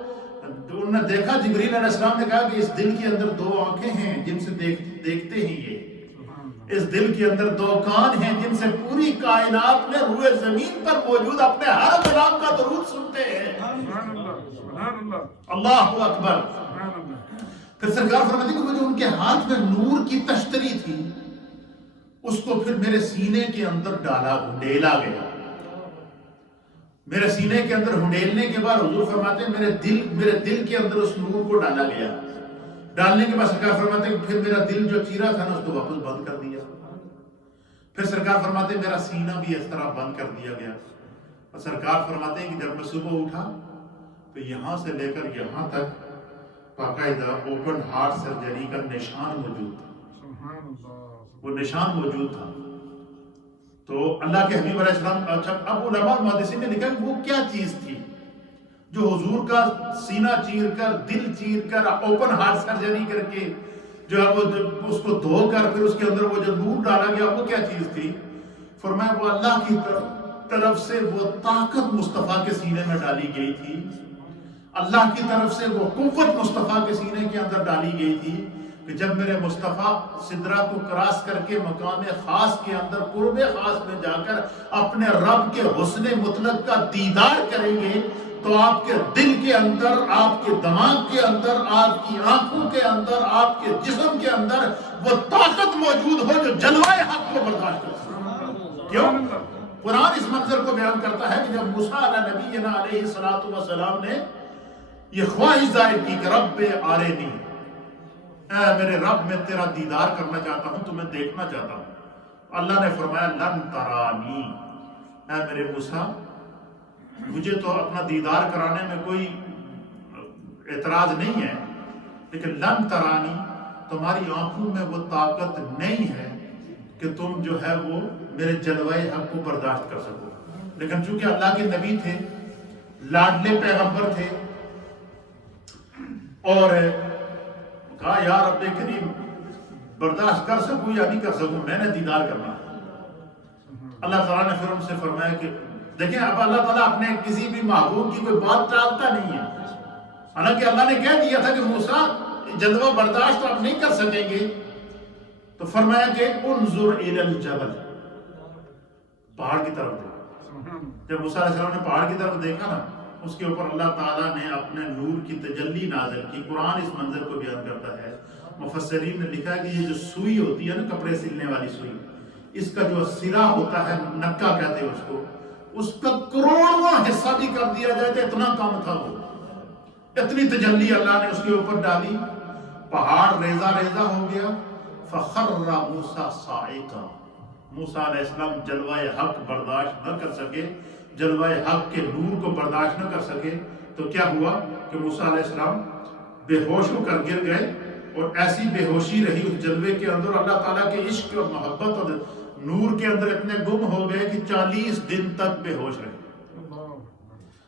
انہوں نے دیکھا، جبریل علیہ السلام نے کہا کہ اس دل کے اندر 2 آنکھیں ہیں جن سے دیکھتے ہیں، یہ اس دل کے اندر 2 کان ہیں جن سے پوری کائنات میں روئے زمین پر موجود اپنے ہر غلام کا درود سنتے ہیں۔ اللہ اکبر۔ پھر سرکار فرماتے کہ وہ جو ان کے ہاتھ میں نور کی تشتری تھی، اس کو پھر میرے سینے کے اندر ڈھیلا گیا۔ میرے سینے کے اندر ہنڈیلنے کے بعد حضور فرماتے ہیں میرے دل کے اندر اس نور کو ڈالا گیا۔ ڈالنے کے بعد سرکار فرماتے ہیں کہ پھر میرا دل جو چیرا تھا نا، اس کو واپس بند کر دیا۔ پھر سرکار فرماتے ہیں میرا سینہ بھی اس طرح بند کر دیا گیا۔ اور سرکار فرماتے ہیں کہ جب میں صبح اٹھا تو یہاں سے لے کر یہاں تک باقاعدہ اوپن ہارٹ سرجری کا نشان موجود تھا، وہ نشان موجود تھا۔ تو اللہ کے حبیب علیہ السلام، اچھا اب علماء محدثین نے لکھا کہ وہ کیا چیز تھی جو حضور کا سینہ چیر کر، دل چیر کر، اوپن ہارٹ سرجری کر کے جو ہے وہ اس کو دھو کر پھر اس کے اندر وہ جو نور ڈالا گیا، وہ کیا چیز تھی؟ فرمایا وہ اللہ کی طرف سے وہ طاقت مصطفیٰ کے سینے میں ڈالی گئی تھی، اللہ کی طرف سے وہ قوت مصطفیٰ کے سینے کے اندر ڈالی گئی تھی کہ جب میرے مصطفیٰ سدرہ کو کراس کر کے مقام خاص کے اندر قرب خاص میں جا کر اپنے رب کے حسن مطلق کا دیدار کریں گے، تو آپ کے دل کے اندر، آپ کے دماغ کے اندر، آپ کی آنکھوں کے اندر، آپ کے جسم کے اندر وہ طاقت موجود ہو جو جلوائے حق کو برداشت کر سکے۔ کیوں؟ قرآن اس منظر کو بیان کرتا ہے کہ جب موسیٰ علیہ نبینا علیہ السلام نے یہ خواہش ظاہر کی کہ رب آرینی، اے میرے رب میں تیرا دیدار کرنا چاہتا ہوں، تمہیں دیکھنا چاہتا ہوں۔ اللہ نے فرمایا لن ترانی، اے میرے موسیٰ مجھے تو اپنا دیدار کرانے میں کوئی اعتراض نہیں ہے، لیکن لن ترانی، تمہاری آنکھوں میں وہ طاقت نہیں ہے کہ تم جو ہے وہ میرے جلوے حق کو برداشت کر سکو۔ لیکن چونکہ اللہ کے نبی تھے، لاڈلے پیغمبر تھے، اور کہا یا رب کریم برداشت کر سکوں یا نہیں کر سکوں، میں نے دیدار کرنا۔ اللہ تعالیٰ نے پھر ان سے فرمایا کہ دیکھیں اب اللہ تعالیٰ اپنے کسی بھی محبوب کی کوئی بات ٹالتا نہیں ہے، حالانکہ اللہ نے کہہ دیا تھا کہ موسیٰ جلوہ برداشت آپ نہیں کر سکیں گے، تو فرمایا کہ انظر الی الجبل، پہاڑ کی طرف دیکھا۔ جب موسیٰ علیہ السلام نے پہاڑ کی طرف دیکھا نا، اس کے اوپر اللہ تعالیٰ نے اپنے نور کی تجلی نازل کی۔ قرآن اس منظر کو بیان کرتا ہے، مفسرین نے لکھا ہے کہ یہ جو سوئی ہوتی ہے نا، کپڑے سلنے والی سوئی، اس کا جو سرا ہوتا ہے، نکا کہتے ہیں اس کو، اس کا کروڑواں حصہ بھی کر دیا جائے تو اتنا کم تھا وہ، اتنی تجلی اللہ نے اس کے اوپر ڈالی، پہاڑ ریزہ ریزہ ہو گیا۔ فخر موسیٰ صاعقا، موسیٰ علیہ السلام جلوہ حق برداشت نہ کر سکے، جلوہ حق کے نور کو برداشت نہ کر سکے، تو کیا ہوا کہ موسیٰ علیہ السلام بے ہوش ہو کر گر گئے، اور ایسی بے ہوشی رہی اس جلوے کے اندر، اللہ تعالیٰ کے عشق اور محبت اور نور کے اندر اتنے گم ہو گئے کہ 40 دن تک بے ہوش رہے۔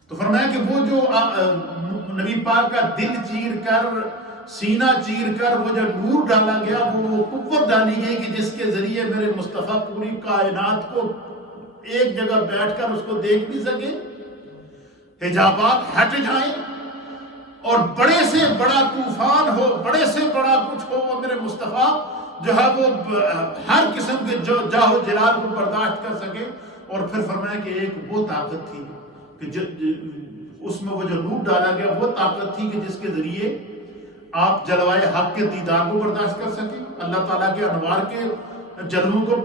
تو فرمایا کہ وہ جو نبی پاک کا دل چیر کر، سینہ چیر کر وہ جو نور ڈالا گیا، وہ قوت ڈالی گئی کہ جس کے ذریعے میرے مصطفیٰ پوری کائنات کو ایک جگہ بیٹھ کر اس کو دیکھ بھی سکے، حجابات ہٹ جائیں، اور بڑے سے بڑا طوفان ہو، بڑے سے بڑا کچھ ہو، وہ میرے مصطفیٰ جو ہے وہ ہر قسم کے جاہ و جلال کو برداشت کر سکے۔ اور پھر فرمایا کہ ایک وہ طاقت تھی کہ اس میں وہ جو نور ڈالا گیا، وہ طاقت تھی کہ جس کے ذریعے آپ جلوائے حق کے دیدار کو برداشت کر سکیں، اللہ تعالیٰ کے انوار کے جلووں کو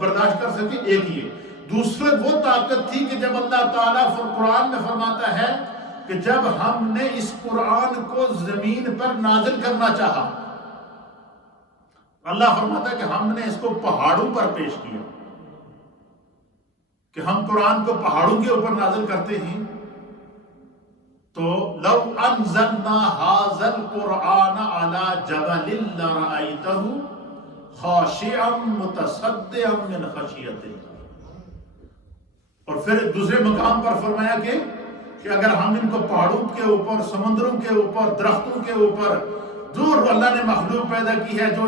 برداشت کر سکیں، ایک یہ۔ دوسرے وہ طاقت تھی کہ جب اللہ تعالیٰ قرآن میں فرماتا ہے کہ جب ہم نے اس قرآن کو زمین پر نازل کرنا چاہا، اللہ فرماتا ہے کہ ہم نے اس کو پہاڑوں پر پیش کیا، کہ ہم قرآن کو پہاڑوں کے اوپر نازل کرتے ہیں. تو لو انزلنا هذا القرآن على جبل لرأيته خاشعا متصدعا من خشية الله. اور پھر دوسرے مقام پر فرمایا کہ اگر ہم ان کو پہاڑوں کے اوپر، سمندروں کے اوپر، درختوں کے اوپر، جو اللہ نے مخلوق پیدا کی ہے جو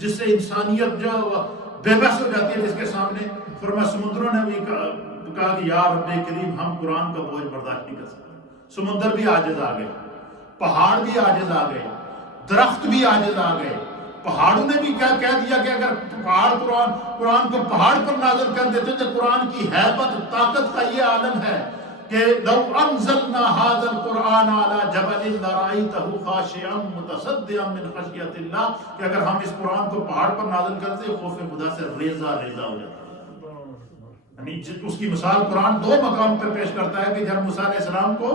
جس سے انسانیت جو بے بس ہو جاتی ہے جس کے سامنے، فرمایا سمندروں نے بھی کہا کہ یا رب کریم ہم قرآن کا بوجھ برداشت نہیں کر سکتے. سمندر بھی عاجز آ گئے، پہاڑ بھی عاجز آ گئے، درخت بھی عاجز آ گئے. پہاڑوں نے بھی کیا کہہ دیا کہ اگر پہاڑ قرآن کو پہاڑ پر نازل کر دیتے تو قرآن کی ہیبت طاقت کا یہ عالم ہے کہ لو انزلنا هذا القرآن على جبل لرأيته خاشعا متصدعا من خشية الله، کہ اگر ہم اس قرآن کو پہاڑ پر نازل کرتے خوف خدا سے ریزہ ریزہ ہو جاتا. یعنی اس کی مثال قرآن دو مقام پر پیش کرتا ہے کہ جب موسیٰ علیہ السلام کو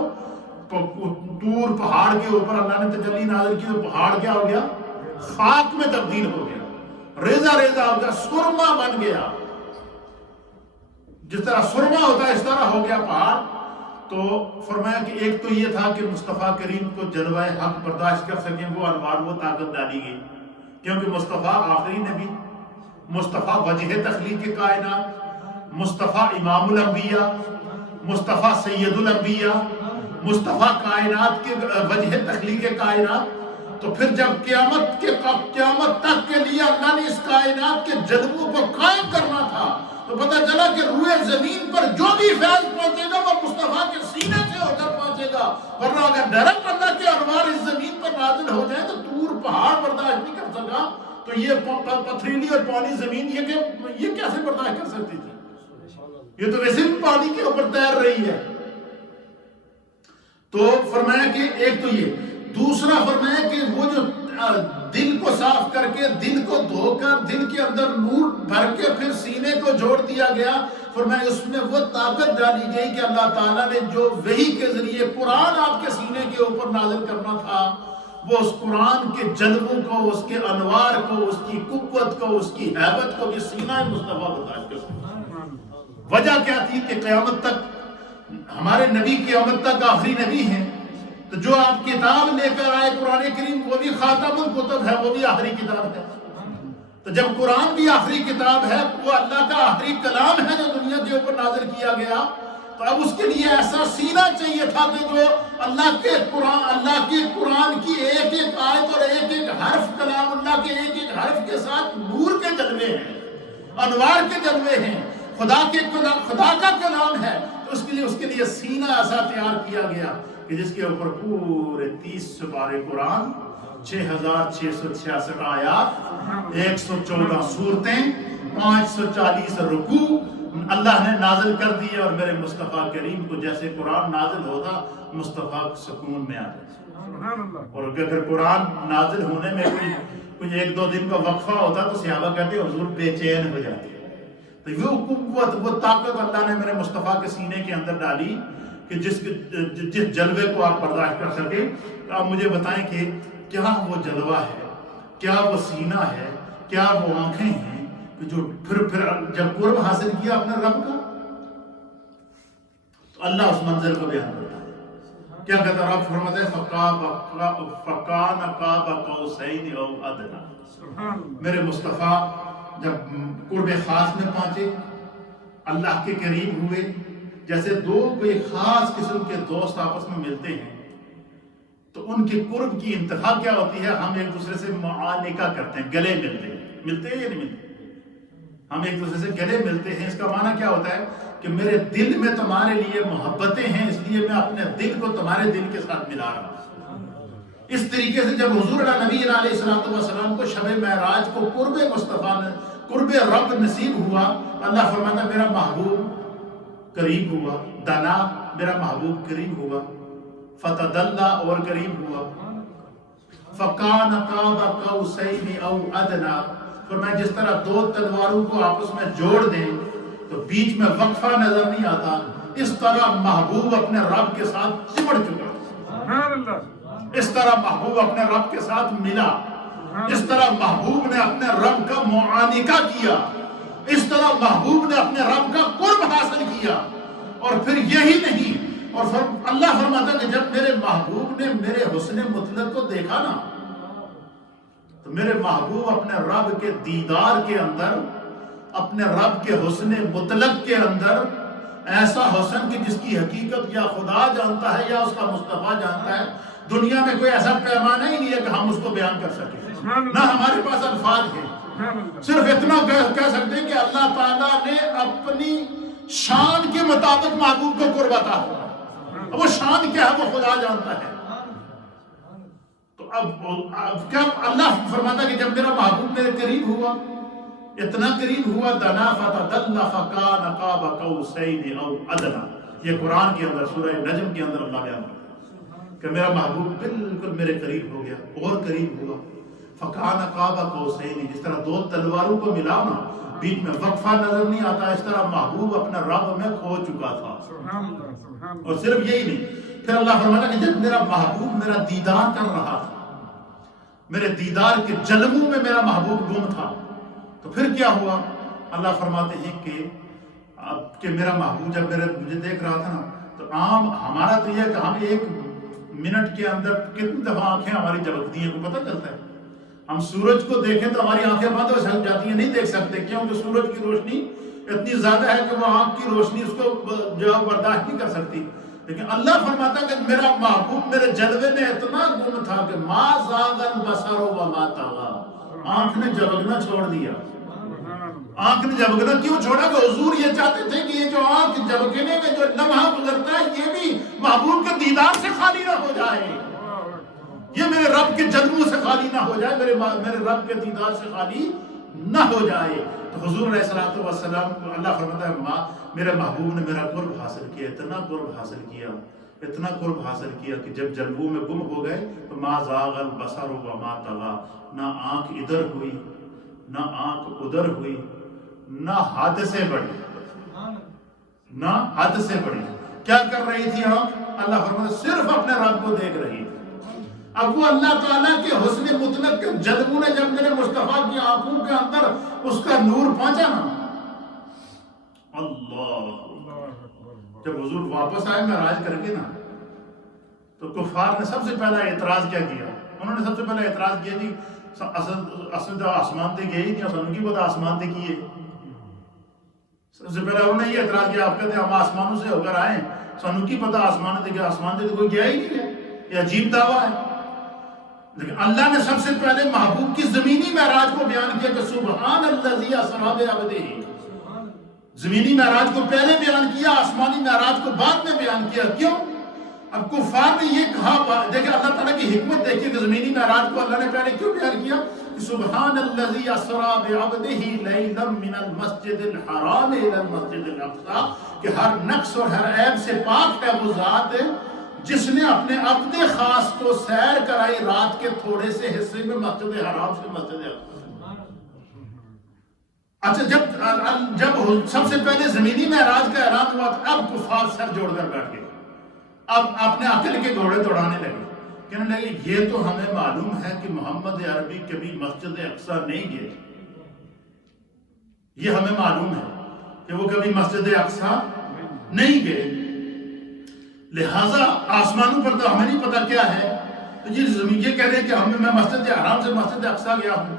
طور پہاڑ کے اوپر اللہ نے تجلی نازل کی تو پہاڑ کیا ہو گیا؟ خاک میں تبدیل ہو گیا، ریزہ ریزہ ہو گیا، سرما بن گیا. جس طرح سرما ہوتا ہے اس طرح ہو گیا پہاڑ. تو فرمایا کہ ایک تو یہ تھا کہ مصطفیٰ کریم کو جلوہ حق برداشت کر سکیں، وہ انوار وہ طاقت ڈالی گئی، کیونکہ مصطفیٰ آخری نبی، مصطفیٰ وجہ تخلیق کائنات، مصطفیٰ امام الانبیاء، مصطفیٰ سید الانبیاء، مصطفیٰ کائنات کے وجہ تخلیق کائنات. تو پھر جب قیامت تک کے لیے اللہ نے اس کائنات کے جذبوں کو قائم کرنا تھا تو پتہ چلا کہ روئے زمین پر جو بھی فیض پہنچے گا وہ مصطفیٰ کے سینے سے ہو کر پہنچے گا. ورنہ اگر ڈائریکٹ اللہ کے انوار اس زمین پر نازل ہو جائے تو طور پہاڑ برداشت نہیں کر سکا. تو یہ پتھریلی اور پانی زمین یہ کیسے برداشت کر سکتی تھی؟ یہ تو ویسے بھی پانی کے اوپر تیر رہی ہے. تو فرمایا کہ ایک تو یہ، دوسرا فرمایا کہ وہ جو دل کو صاف کر کے، دل کو دھو کر، دل کے اندر نور بھر کے پھر سینے کو جوڑ دیا گیا. فرمایا اس میں وہ طاقت ڈالی گئی کہ اللہ تعالیٰ نے جو وحی کے ذریعے قرآن آپ کے سینے کے اوپر نازل کرنا تھا وہ اس قرآن کے جلووں کو، اس کے انوار کو، اس کی قوت کو، اس کی ہیبت کو بھی سینہ مصطفیٰ برداشت کر سکتا. وجہ کیا تھی کہ قیامت تک ہمارے نبی قیامت تک آخری نبی ہیں، تو جو آپ کتاب لے کر آئے قرآن کریم وہ بھی خاتم الکتب ہے، وہ بھی آخری کتاب ہے. تو جب قرآن بھی آخری کتاب ہے، وہ اللہ کا آخری کلام ہے جو دنیا کے اوپر نازل کیا گیا، تو اب اس کے لیے ایسا سینہ چاہیے تھا کہ جو اللہ کے قرآن کی ایک ایک آیت اور ایک ایک حرف، کلام اللہ کے ایک ایک حرف کے ساتھ نور کے جلوے ہیں، انوار کے جلوے ہیں، خدا کا کلام ہے. تو اس کے لیے سینہ ایسا تیار کیا گیا کہ جس کے اوپر پورے 30 سپارے قرآن، 6666 آیات، 114 سورتیں، 540 رکوع اللہ نے نازل کر دیے. اور میرے مصطفیٰ کریم کو جیسے قرآن نازل ہوتا مصطفیٰ سکون میں آ جاتا. اور اگر قرآن نازل ہونے میں کوئی 1-2 دن کا وقفہ ہوتا تو صحابہ کہتے حضور بے چین ہو جاتے. تو وہ قوت، وہ طاقت اللہ نے میرے مصطفیٰ کے سینے کے اندر ڈالی کہ جس جلوے کو آپ برداشت کر سکیں. تو آپ مجھے بتائیں کہ کیا وہ جلوہ ہے، کیا وہ سینہ ہے، کیا وہ آنکھیں ہیں کہ جو پھر جب قرب حاصل کیا اپنے رب کا تو اللہ اس منظر کو بیان کرتا ہے. کیا کہتا رب فرماتا ہے فَقَانَ قَابَ قَوْسَيْنِ أَوْ أَدْنَىٰ. میرے مصطفیٰ جب قرب خاص میں پہنچے، اللہ کے قریب ہوئے، جیسے دو کوئی خاص قسم کے دوست آپس میں ملتے ہیں تو ان کی قرب کی انتہا کیا ہوتی ہے؟ ہم ایک دوسرے سے معانقہ کرتے ہیں، گلے ملتے ہیں یا نہیں ملتے؟ ہم ایک دوسرے سے گلے ملتے ہیں. اس کا معنی کیا ہوتا ہے کہ میرے دل میں تمہارے لیے محبتیں ہیں، اس لیے میں اپنے دل کو تمہارے دل کے ساتھ ملا رہا ہوں. اس طریقے سے جب حضور نبی علیہ السلام کو شب معراج کو قرب مصطفیٰ نے، قرب رب نصیب ہوا، اللہ فرماتا میرا محبوب قریب ہوا، دنا میرا محبوب قریب ہوا، فتدلّا اور قریب ہوا، فَقَانَ قَابَ قَوْسَيْنِ أَوْ أَدْنَىٰ. فرمایا جس طرح 2 تلواروں کو آپس میں جوڑ دیں تو بیچ میں وقفہ نظر نہیں آتا، اس طرح محبوب اپنے رب کے ساتھ چمڑ چکا. اس طرح محبوب اپنے رب کے ساتھ ملا. اس طرح محبوب نے اپنے رب کا معانقہ کیا، اس طرح محبوب نے اپنے رب کا قرب حاصل کیا. اور پھر یہی نہیں، اور اللہ فرماتا ہے کہ جب میرے محبوب نے میرے حسن مطلق کو دیکھا نا، تو میرے محبوب اپنے رب کے دیدار کے اندر، اپنے رب کے حسن مطلق کے اندر ایسا حسن کہ جس کی حقیقت یا خدا جانتا ہے یا اس کا مصطفیٰ جانتا ہے. دنیا میں کوئی ایسا پیمانہ ہی نہیں ہے کہ ہم اس کو بیان کر سکیں، نہ ہمارے پاس الفاظ ہیں. صرف اتنا کہہ سکتے ہیں کہ اللہ تعالیٰ نے اپنی شان کے مطابق محبوب کو قرب عطا کیا. وہ شان کیا ہے وہ خدا جانتا ہے. تو اب کیا اللہ فرماتا کہ جب میرا محبوب میرے قریب ہوا، اتنا قریب ہوا، دنا فتدل فکان قاب قوسین او ادنی. یہ قرآن کے اندر سورہ نجم کے اندر اللہ بیان کرتا ہے کہ میرا محبوب بالکل میرے قریب ہو گیا، اور قریب ہوا. فکان قاب قوسین، جس طرح دو تلواروں کو ملاؤ نا، بیچ میں وقفہ نظر نہیں آتا، اس طرح محبوب اپنا رب میں کھو چکا تھا. اور صرف یہی نہیں، پھر اللہ فرماتا کہ جب میرا محبوب میرا دیدار کر رہا تھا، میرے دیدار کے جلووں میں میرا محبوب گم تھا، تو پھر کیا ہوا؟ اللہ فرماتے ہیں کہ میرا محبوب جب مجھے دیکھ رہا تھا نا، تو عام ہمارا تو یہ ہے کہ ہم ایک منٹ کے اندر کتنی دفعہ آنکھیں ہماری جھپکتی ہیں، کو پتہ چلتا ہے. ہم سورج کو دیکھیں تو ہماری آنکھیں بند ہو جاتی ہیں، نہیں دیکھ سکتے، کیونکہ سورج کی روشنی اتنی زیادہ ہے کہ وہ آنکھ کی روشنی اس کو جو برداشت نہیں کر سکتی. لیکن اللہ فرماتا کہ میرا محبوب میرے جلوے میں اتنا گم تھا کہ ما زاغ البصر وما طغى، آنکھ نے جھپکنا چھوڑ دیا. آنکھ نے جھپکنا کیوں چھوڑا؟ کہ حضور یہ چاہتے تھے کہ یہ جو آنکھ جھپکنے میں جو لمحہ گزرتا ہے یہ بھی محبوب کے دیدار سے خالی نہ ہو جائے، یہ میرے رب کے جلووں سے خالی نہ ہو جائے، میرے رب کے دیدار سے خالی نہ ہو جائے. تو حضور علیہ الصلوۃ والسلام کو اللہ فرماتا ہے میرے محبوب نے میرا قرب حاصل کیا، اتنا قرب حاصل کیا، اتنا قرب حاصل کیا کہ جب جلووں میں گم ہو گئے تو ما زاغ البصر وما طغى، نہ آنکھ ادھر ہوئی نہ آنکھ ادھر ہوئی، نہ حد سے بڑھی، نہ حد سے بڑھی. کیا کر رہی تھی آنکھ؟ اللہ فرماتا صرف اپنے رب کو دیکھ رہی تھی. اب وہ اللہ تعالیٰ کے حسن مطلق کے جلووں نے جب میرے مصطفیٰ کی آنکھوں کے اندر اس کا نور پہنچا نا، اللہ، جب حضور واپس آئے معراج کر کے نا، تو کفار نے سب سے پہلا اعتراض کیا کیا؟ انہوں نے سب سے پہلا اعتراض کیا جی اصل تو آسمان تے گئے ہی نہیں، سنوں کی پتہ آسمان تے کیے. سب سے پہلا انہوں نے یہ اعتراض کیا، آپ کہتے ہیں ہم آسمانوں سے ہو کر آئے، سنوں کی پتہ آسمان تے گیا، آسمان تے کوئی گیا ہی نہیں ہے، یہ عجیب دعویٰ ہے. لیکن اللہ نے سب سے پہلے محبوب کی زمینی معراج کو بیان کیا کہ سبحان الذی اسری بعبدہ. زمینی معراج کو پہلے بیان کیا، آسمانی معراج کو بعد میں بیان کیا. کیوں؟ اب کفار نے یہ کہا، دیکھیں اللہ تعالیٰ کی حکمت دیکھیے کہ زمینی معراج کو اللہ نے پہلے کیوں بیان کیا؟ سبحان الذی اسری بعبدہ لیلا من المسجد الحرام الی المسجد الاقصی، کہ ہر نقص اور ہر عیب سے پاک ہے وہ ذات جس نے اپنے عبد خاص کو سیر کرائی رات کے تھوڑے سے حصے میں مسجد حرام سے مسجد اقصی. اچھا، جب سب سے پہلے زمینی معراج کا اعلان ہوا تو اب کفار سر جوڑ کر بیٹھ گئے، اب اپنے عقل کے گھوڑے دوڑانے لگے، کہنے لگے یہ تو ہمیں معلوم ہے کہ محمد عربی کبھی مسجد اقصی نہیں گئے، یہ ہمیں معلوم ہے کہ وہ کبھی مسجد اقصی نہیں گئے، لہٰذا آسمانوں پر تو ہمیں نہیں پتا کیا ہے. تو یہ کہہ رہے ہیں کہ میں مسجد حرام سے مسجد اقصی گیا ہوں،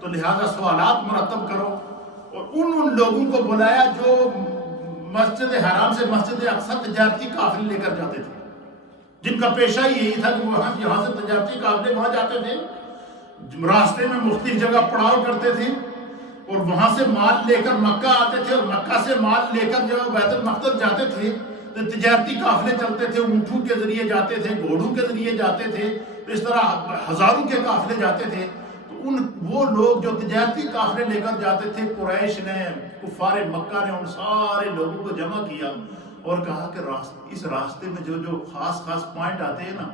تو لہٰذا سوالات مرتب کرو. اور ان لوگوں کو بلایا جو مسجد حرام سے مسجد اقصی تجارتی قافلے لے کر جاتے تھے، جن کا پیشہ یہی تھا کہ وہ یہاں سے تجارتی قافلے وہاں جاتے تھے، راستے میں مختلف جگہ پڑاؤ کرتے تھے اور وہاں سے مال لے کر مکہ آتے تھے، اور مکہ سے مال لے کر جو بیت المقدس جاتے تھے. تجارتی قافلے چلتے تھے، اونٹوں کے ذریعے جاتے تھے، گھوڑوں کے ذریعے جاتے تھے، تو اس طرح ہزاروں کے قافلے جاتے تھے. تو وہ لوگ جو تجارتی قافلے لے کر جاتے تھے، قریش نے، کفار مکہ نے ان سارے لوگوں کو جمع کیا اور کہا کہ اس راستے میں جو خاص پوائنٹ آتے ہیں نا،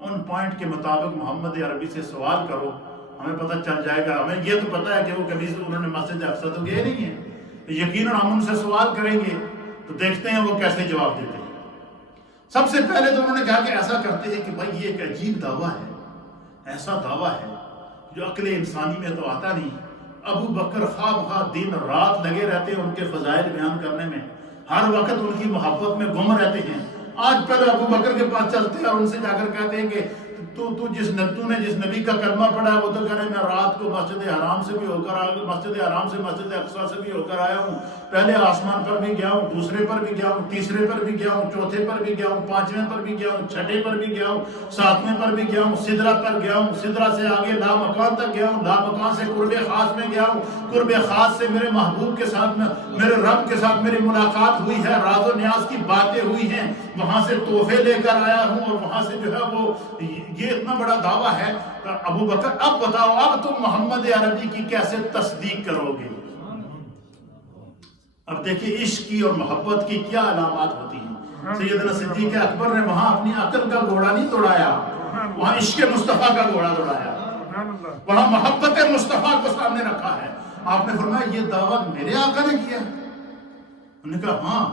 ان پوائنٹ کے مطابق محمد عربی سے سوال کرو، ہمیں پتہ چل جائے گا. ہمیں یہ تو پتہ ہے کہ وہ کبھی سے انہوں نے مسجد اقصی تو گئے نہیں ہیں، یقیناً ہم ان سے سوال کریں گے تو دیکھتے ہیں وہ کیسے جواب دیتے ہیں. سب سے پہلے تو انہوں نے کہا کہ ایسا کرتے ہیں کہ بھائی یہ ایک عجیب دعویٰ ہے، ایسا دعویٰ ہے جو عقل انسانی میں تو آتا نہیں. ابو بکر خواہ دن رات لگے رہتے ہیں ان کے فضائل بیان کرنے میں, ہر وقت ان کی محبت میں گم رہتے ہیں. آج پہلے ابو بکر کے پاس چلتے ہیں اور ان سے جا کر کہتے ہیں کہ تو جس نبی کا کلمہ پڑھا ہے وہ تو کہہ رہے ہیں میں رات کو مسجد حرام سے بھی ہو کر آیا, مسجد حرام سے مسجد اقصی سے بھی ہو کر آیا ہوں, پہلے آسمان پر بھی گیا ہوں, دوسرے پر بھی گیا ہوں, تیسرے پر بھی گیا ہوں, چوتھے پر بھی گیا ہوں, پانچویں پر بھی گیا ہوں, چھٹے پر بھی گیا ہوں, ساتویں پر بھی گیا ہوں, سدرہ پر گیا ہوں, سدرہ سے آگے لامکان تک گیا ہوں, لامکان سے قرب خاص میں گیا ہوں, قرب خاص سے میرے محبوب کے ساتھ میرے رب کے ساتھ میری ملاقات ہوئی ہے, راز و نیاز کی باتیں ہوئی ہیں, وہاں سے تحفے لے کر آیا ہوں, اور وہاں سے جو ہے وہ یہ اتنا بڑا دعویٰ ہے. ابو بکر اب بتاؤ اب تم محمد عربی کی کیسے تصدیق کرو گے؟ اب دیکھیں عشق کی اور محبت کی کیا علامات ہوتی ہیں. سیدنا صدیق اکبر نے وہاں اپنی عقل کا گھوڑا نہیں دوڑایا, وہاں عشق مصطفیٰ کا گھوڑا دوڑایا, وہاں محبت مصطفیٰ کو سامنے رکھا ہے. آپ نے فرمایا یہ دعویٰ میرے آقا نے کیا؟ انہوں نے کہا ہاں.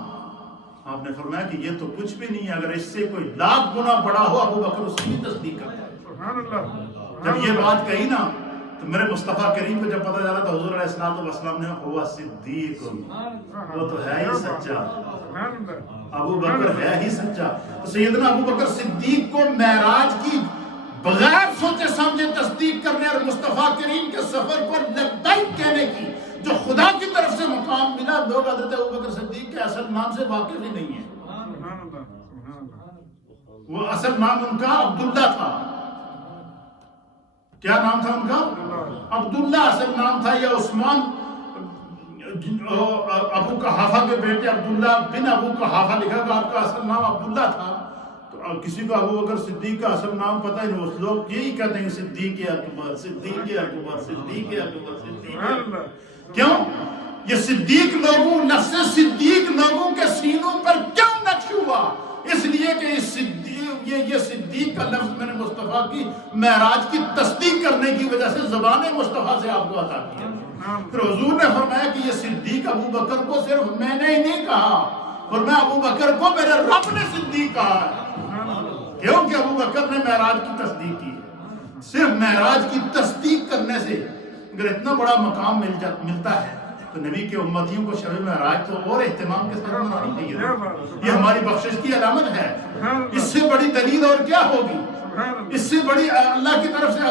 آپ نے فرمایا کہ یہ تو کچھ بھی نہیں ہے, اگر اس سے کوئی لاکھ گنا بڑا ہو ابو بکر اس کی تصدیق کرتا ہے. جب یہ بات کہی نا تو میرے مصطفیٰ کریم کو جب پتہ چلا تو حضور علیہ السلام نے ہوا صدیق, وہ تو ہے ہی سچا, ابو بکر ہے ہی سچا. تو سیدنا ابو بکر صدیق کو معراج کی بغیر سوچے سمجھے تصدیق کرنے اور مصطفیٰ کریم کے سفر کو لبیک کہنے کی جو خدا کی طرف سے مقام ملا, لوگ حضرت ابو بکر صدیق کے اصل نام سے واقف ہی نہیں ہیں. وہ اصل نام ان کا عبداللہ تھا. کیا نام تھا ان کا؟ عبداللہ اصل نام تھا. یا عثمان ابو قحافہ کے بیٹے عبداللہ بن ابو قحافہ لکھا گا, آپ کا اصل نام عبداللہ تھا. تو کسی کو ابو بکر صدیق کا اصل نام پتہ ہی نہیں, لوگ یہی کہتے ہیں صدیق اکبر صدیق اکبر صدیق اکبر صدیق. کیوں؟ یہ صدیق لوگوں لفظ صدیق لوگوں کے سینوں پر کیوں نقش ہوا؟ اس لیے کہ یہ صدیق کا لفظ میں نے مصطفیٰ کی معراج کی تصدیق کرنے کی وجہ سے زبان مصطفیٰ سے آپ کو عطا کیا. پھر حضور نے فرمایا کہ یہ صدیق ابو بکر کو صرف میں نے ہی نہیں کہا, فرمایا ابو بکر کو میرے رب نے صدیق کہا ہے. کیوں کہ ابو بکر نے معراج کی تصدیق کی. صرف معراج کی تصدیق کرنے سے اگر اتنا بڑا مقام ملتا ہے تو نبی کے امتیوں کو شب معراج تو اور اہتمام کے ساتھ منانی چاہیے. یہ ہماری بخشش کی علامت ہے. اس سے بڑی دلیل اور کیا ہوگی؟ اس سے بڑی اللہ کی طرف سے.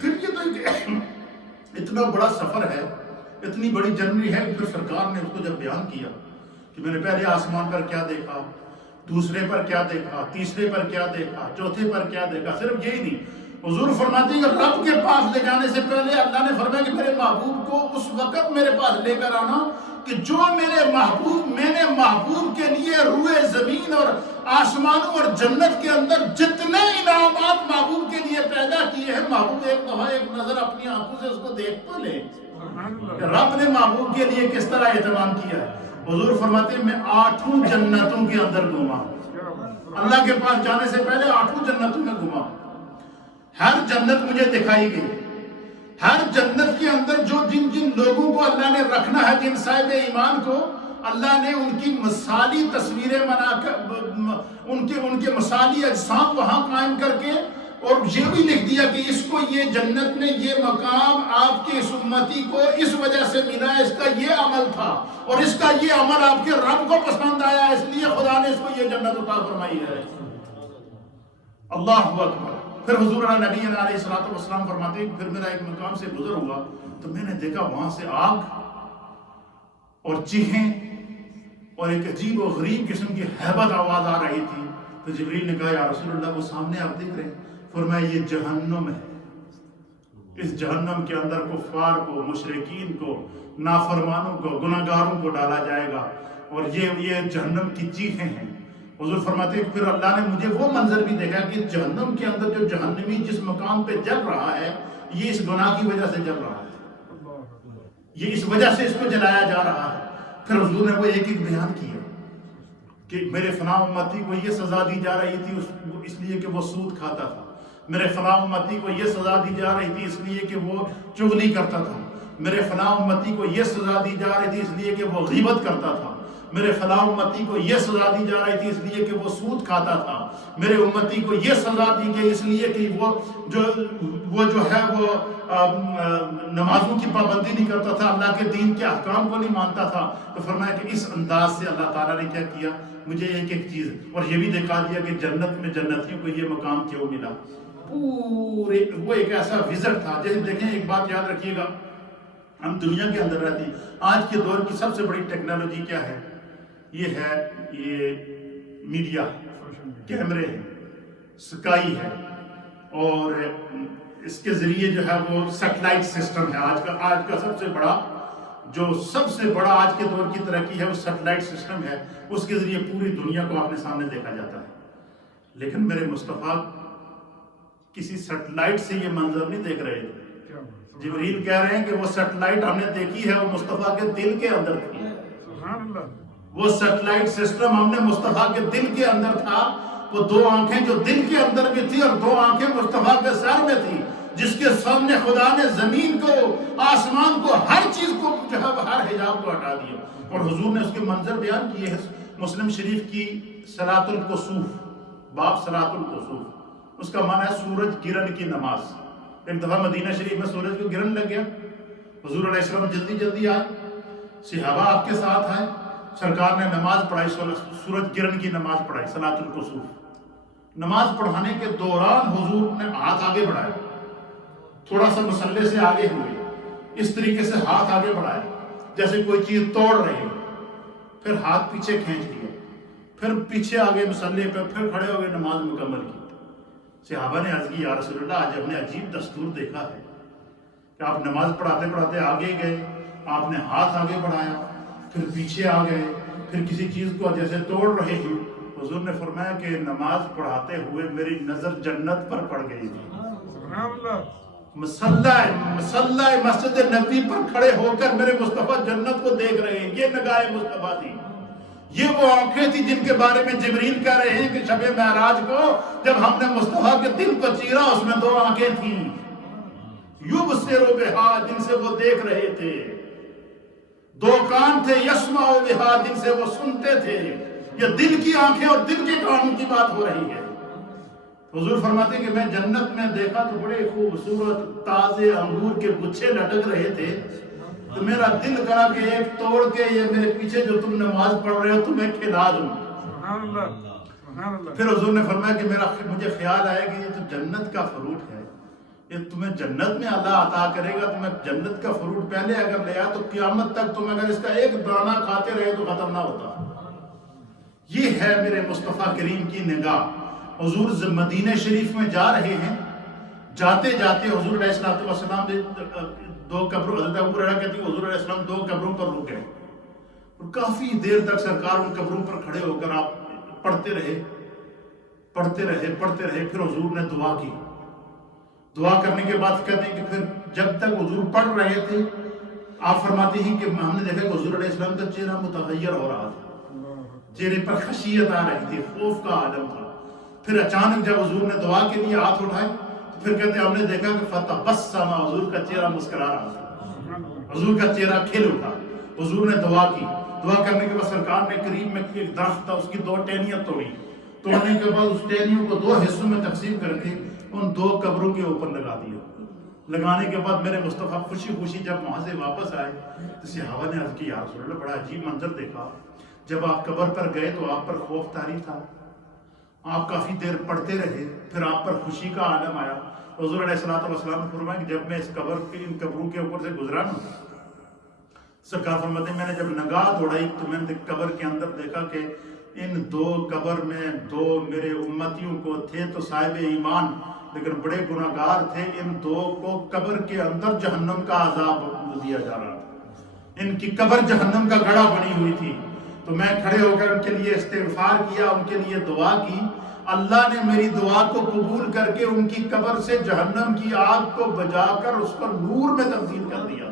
پھر یہ تو اتنا بڑا سفر ہے, اتنی بڑی جرنی ہے. پھر سرکار نے اس کو جب بیان کیا کہ میں نے پہلے آسمان پر کیا دیکھا, دوسرے پر کیا دیکھا, تیسرے پر کیا دیکھا, چوتھے پر کیا دیکھا, صرف یہی نہیں, حضور فرماتے ہیں کہ رب کے پاس لے جانے سے پہلے اللہ نے فرمایا کہ میرے محبوب کو اس وقت میرے پاس لے کر آنا کہ جو میرے محبوب میں نے محبوب کے لیے روئے زمین اور آسمانوں اور جنت کے اندر جتنے انعامات محبوب کے لیے پیدا کیے ہیں, محبوب ایک دفعہ ایک نظر اپنی آنکھوں سے اس کو دیکھ تو لے کہ رب نے محبوب کے لیے کس طرح اہتمام کیا ہے. حضور فرماتے ہیں میں 8 جنتوں کے اندر گھوما, اللہ کے پاس جانے سے پہلے 8 جنتوں میں گھوما. ہر جنت مجھے دکھائی گئی, ہر جنت کے اندر جو جن جن لوگوں کو اللہ نے رکھنا ہے, جن صاحب ایمان کو اللہ نے ان کی مثالی تصویریں بنا کر ان کے مثالی اجسام وہاں قائم کر کے, اور یہ بھی لکھ دیا کہ اس کو یہ جنت میں یہ مقام آپ کے اس امتی کو اس وجہ سے ملا, اس کا یہ عمل تھا اور اس کا یہ عمل آپ کے رب کو پسند آیا, اس لیے خدا نے اس کو یہ جنت عطا فرمائی ہے. اللہ اکبر. پھر حضور نبی علیہ السلام فرماتے ہیں پھر میرا ایک مقام سے گزر ہوا تو میں نے دیکھا وہاں سے آگ اور چیخیں اور ایک عجیب و غریب قسم کی ہیبت آواز آ رہی تھی. تو جبریل نے کہا یا رسول اللہ وہ سامنے آپ دیکھ رہے ہیں؟ فرمایا یہ جہنم ہے. اس جہنم کے اندر کفار کو, مشرکین کو, نافرمانوں کو, گناہگاروں کو ڈالا جائے گا, اور یہ جہنم کی چیخیں ہیں. حضور فرماتے ہیں پھر اللہ نے مجھے وہ منظر بھی دیکھا کہ جہنم کے اندر جو جہنمی جس مقام پہ جل رہا ہے یہ اس گناہ کی وجہ سے جل رہا ہے, یہ اس وجہ سے اس کو جلایا جا رہا ہے. پھر حضور نے وہ ایک ایک بیان کیا کہ میرے فلاں امتی کو یہ سزا دی جا رہی تھی اس لیے کہ وہ سود کھاتا تھا, میرے فلاں امتی کو یہ سزا دی جا رہی تھی اس لیے کہ وہ چغلی کرتا تھا, میرے فلاں امتی کو یہ سزا دی جا رہی تھی اس لیے کہ وہ غیبت کرتا تھا, میرے فلاں امتی کو یہ سزا دی جا رہی تھی اس لیے کہ وہ سود کھاتا تھا، میرے امتی کو یہ سزا دی گئی اس لیے کہ وہ جو ہے وہ نمازوں کی پابندی نہیں کرتا تھا، اللہ کے دین کے احکام کو نہیں مانتا تھا۔ تو فرمایا کہ اس انداز سے اللہ تعالیٰ نے کیا کیا، مجھے ایک ایک چیز اور یہ بھی دکھا دیا کہ جنت میں جنتیوں کو یہ مقام کیوں ملا۔ پورے وہ ایک ایسا وزٹ تھا۔ جیسے دیکھیں ایک بات یاد رکھیے گا، ہم دنیا کے اندر رہتے ہیں، آج کے دور کی سب سے بڑی ٹیکنالوجی کیا ہے؟ یہ میڈیا، کیمرے ہیں، سکائی ہے، اور اس کے ذریعے جو ہے وہ سیٹلائٹ سسٹم ہے۔ آج کا سب سے بڑا آج کے دور کی ترقی ہے وہ سیٹلائٹ سسٹم ہے، اس کے ذریعے پوری دنیا کو اپنے سامنے دیکھا جاتا ہے۔ لیکن میرے مصطفیٰ کسی سیٹلائٹ سے یہ منظر نہیں دیکھ رہے تھے۔ جبریل کہہ رہے ہیں کہ وہ سیٹلائٹ ہم نے دیکھی ہے، وہ مصطفیٰ کے دل کے اندر تھی۔ وہ سیٹلائٹ سسٹم ہم نے مصطفیٰ کے دل کے اندر تھا۔ وہ دو آنکھیں جو دل کے اندر بھی تھی اور دو آنکھیں مصطفیٰ کے سر میں تھی، جس کے سامنے خدا نے زمین کو، آسمان کو، ہر چیز کو جو ہے ہر حجاب کو ہٹا دیا، اور حضور نے اس کے منظر بیان کیے ہیں۔ مسلم شریف کی صلاۃ الکسوف، باب صلاۃ الکسوف، اس کا معنی ہے سورج گرہن کی نماز۔ ایک دفعہ مدینہ شریف میں سورج کو گرہن لگ گیا، حضور علیہ السلام جلدی آئے، صحابہ آپ کے ساتھ آئے، سرکار نے نماز پڑھائی، سورج گرہن کی نماز پڑھائی، صلاۃ الکسوف۔ نماز پڑھانے کے دوران حضور نے ہاتھ آگے بڑھایا، تھوڑا سا مصلے سے آگے ہوئے، اس طریقے سے ہاتھ آگے بڑھایا جیسے کوئی چیز توڑ رہے، پھر ہاتھ پیچھے کھینچ لیا، پھر پیچھے آگے مصلے پہ، پھر کھڑے ہو گئے، نماز مکمل کی۔ صحابہ نے عرض کی، یا رسول اللہ، آج ہم نے عجیب دستور دیکھا ہے کہ آپ نماز پڑھاتے پڑھاتے آگے گئے، آپ نے ہاتھ آگے بڑھایا، پھر پیچھے آ گئے، پھر کسی چیز کو جیسے توڑ رہے ہیں۔ حضور نے فرمایا کہ نماز پڑھاتے ہوئے میری نظر جنت پر پڑ گئی تھی۔ مسلح مسجد نبی پر کھڑے ہو کر میرے مصطفیٰ جنت کو دیکھ رہے ہیں، یہ نگاہ مصطفیٰ تھی، یہ وہ آنکھیں تھی جن کے بارے میں جبریل کہہ رہے ہیں کہ شب معراج کو جب ہم نے مصطفیٰ کے دل کو چیرا، اس میں دو آنکھیں تھیں، یبصر بہا، جن سے وہ دیکھ رہے تھے، دو کان تھے، یسمع بہا، جن سے وہ سنتے تھے۔ یہ دل کی آنکھیں اور دل کے کانوں کی بات ہو رہی ہے۔ حضور فرماتے ہیں کہ میں جنت میں دیکھا تو بڑے خوبصورت تازے انگور کے گچھے لٹک رہے تھے، تو میرا دل کرا کہ ایک توڑ کے یہ میرے پیچھے جو تم نماز پڑھ رہے ہو تمہیں کھلا دوں۔ پھر حضور نے فرمایا کہ مجھے خیال آیا کہ یہ تو جنت کا فروٹ ہے، یہ تمہیں جنت میں اللہ عطا کرے گا، تمہیں جنت کا فروٹ پہلے اگر لیا تو قیامت تک تم اگر اس کا ایک دانہ کھاتے رہے تو ختم نہ ہوتا۔ یہ ہے میرے مصطفیٰ کریم کی نگاہ۔ حضور مدینہ شریف میں جا رہے ہیں، جاتے جاتے حضور علیہ السلام دو قبروں، حضرت ابو ہریرہ کہتے ہیں حضور علیہ السلام دو قبروں پر رک گئے، اور کافی دیر تک سرکار ان قبروں پر کھڑے ہو کر آپ پڑھتے رہے۔ پھر حضور نے دعا کی، دعا کرنے کے بعد کہتے ہیں کہ پھر جب تک حضور پڑھ رہے تھے، آپ فرماتے ہیں کہ ہم نے دیکھا کہ حضور علیہ السلام کا چہرہ متغیر ہو رہا تھا، چہرے پر خشیت آ رہی تھی، خوف کا عالم تھا۔ پھر اچانک جب حضور نے دعا کے لیے ہاتھ اٹھائے تو پھر کہتے ہیں ہم نے دیکھا کہ فتبسم، حضور کا چہرہ مسکرا رہا تھا، حضور کا چہرہ کھل اٹھا۔ حضور نے دعا کی، دعا کرنے کے بعد سرکار نے قریب میں ایک درخت تھا، اس کی دو ٹہنیاں توڑنے کے بعد اس ٹہنیوں کو دو حصوں میں تقسیم کر کے ان دو قبروں کے اوپر لگا دیا۔ لگانے کے بعد میرے مصطفیٰ خوشی جب وہاں سے واپس آئے تو صحابہ نے عرض کی، یا رسول اللہ، بڑا عجیب منظر دیکھا، جب آپ قبر پر گئے تو آپ پر خوف طاری تھا، آپ کافی دیر پڑھتے رہے، پھر آپ پر خوشی کا عالم آیا۔ حضور علیہ السلام نے فرمایا کہ جب میں ان قبروں کے اوپر سے گزرا نا، سرکار فرماتے ہیں میں نے جب نگاہ دوڑائی تو میں نے قبر کے اندر دیکھا کہ ان دو قبر میں دو میرے امتیوں کو تھے تو صاحب ایمان لیکن بڑے گناہگار تھے، ان دو کو قبر کے اندر جہنم کا عذاب دیا جا رہا تھا، ان کی قبر جہنم کا گڑھا بنی ہوئی تھی۔ تو میں کھڑے ہو کر ان کے لیے استغفار کیا، ان کے لیے دعا کی، اللہ نے میری دعا کو قبول کر کے ان کی قبر سے جہنم کی آگ کو بجا کر اس کو نور میں تبدیل کر دیا۔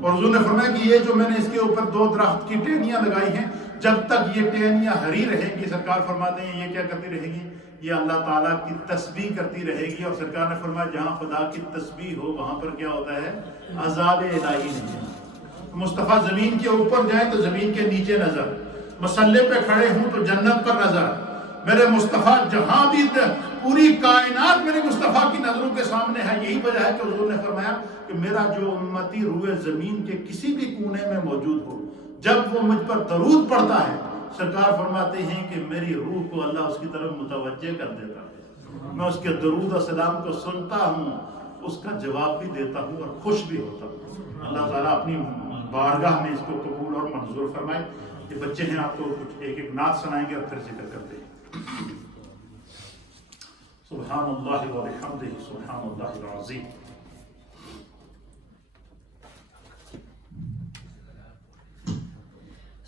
اور حضور نے فرمایا کہ یہ جو میں نے اس کے اوپر دو درخت کی ٹہنیاں لگائی ہیں، جب تک یہ ٹہنیاں ہری رہیں گی، سرکار فرماتے ہیں یہ کیا کرتی رہے گی، یہ اللہ تعالیٰ کی تسبیح کرتی رہے گی۔ اور سرکار نے فرمایا جہاں خدا کی تسبیح ہو وہاں پر کیا ہوتا ہے، عذاب الہی نہیں ہے۔ مصطفیٰ زمین کے اوپر جائیں تو زمین کے نیچے نظر، مسلے پہ کھڑے ہوں تو جنت پر نظر، میرے مصطفیٰ جہاں بھی پوری کائنات میرے مصطفیٰ کی نظروں کے سامنے ہے. یہی وجہ ہے کہ حضور نے فرمایا کہ میرا جو امتی روئے زمین کے کسی بھی کونے میں موجود ہو، جب وہ مجھ پر درود پڑتا ہے، سرکار فرماتے ہیں کہ میری روح کو اللہ اس کی طرف متوجہ کر دیتا ہے. میں اس کے درود و سلام کو سنتا ہوں، اس کا جواب بھی دیتا ہوں اور خوش بھی ہوتا ہوں. اللہ تعالیٰ اپنی بارگاہ میں اس کو قبول اور منظور فرمائے. یہ بچے ہیں، آپ کو کچھ ایک ایک نعت سنائیں گے اور پھر ذکر کرتے ہیں. سبحان اللہ و بحمدہ سبحان اللہ العظیم.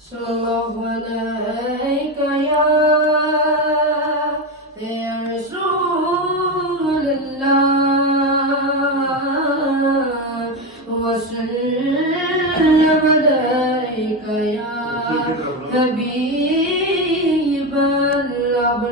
صلی اللہ علیہ یا رسول اللہ وسلم علیک یا حبیب اللہ.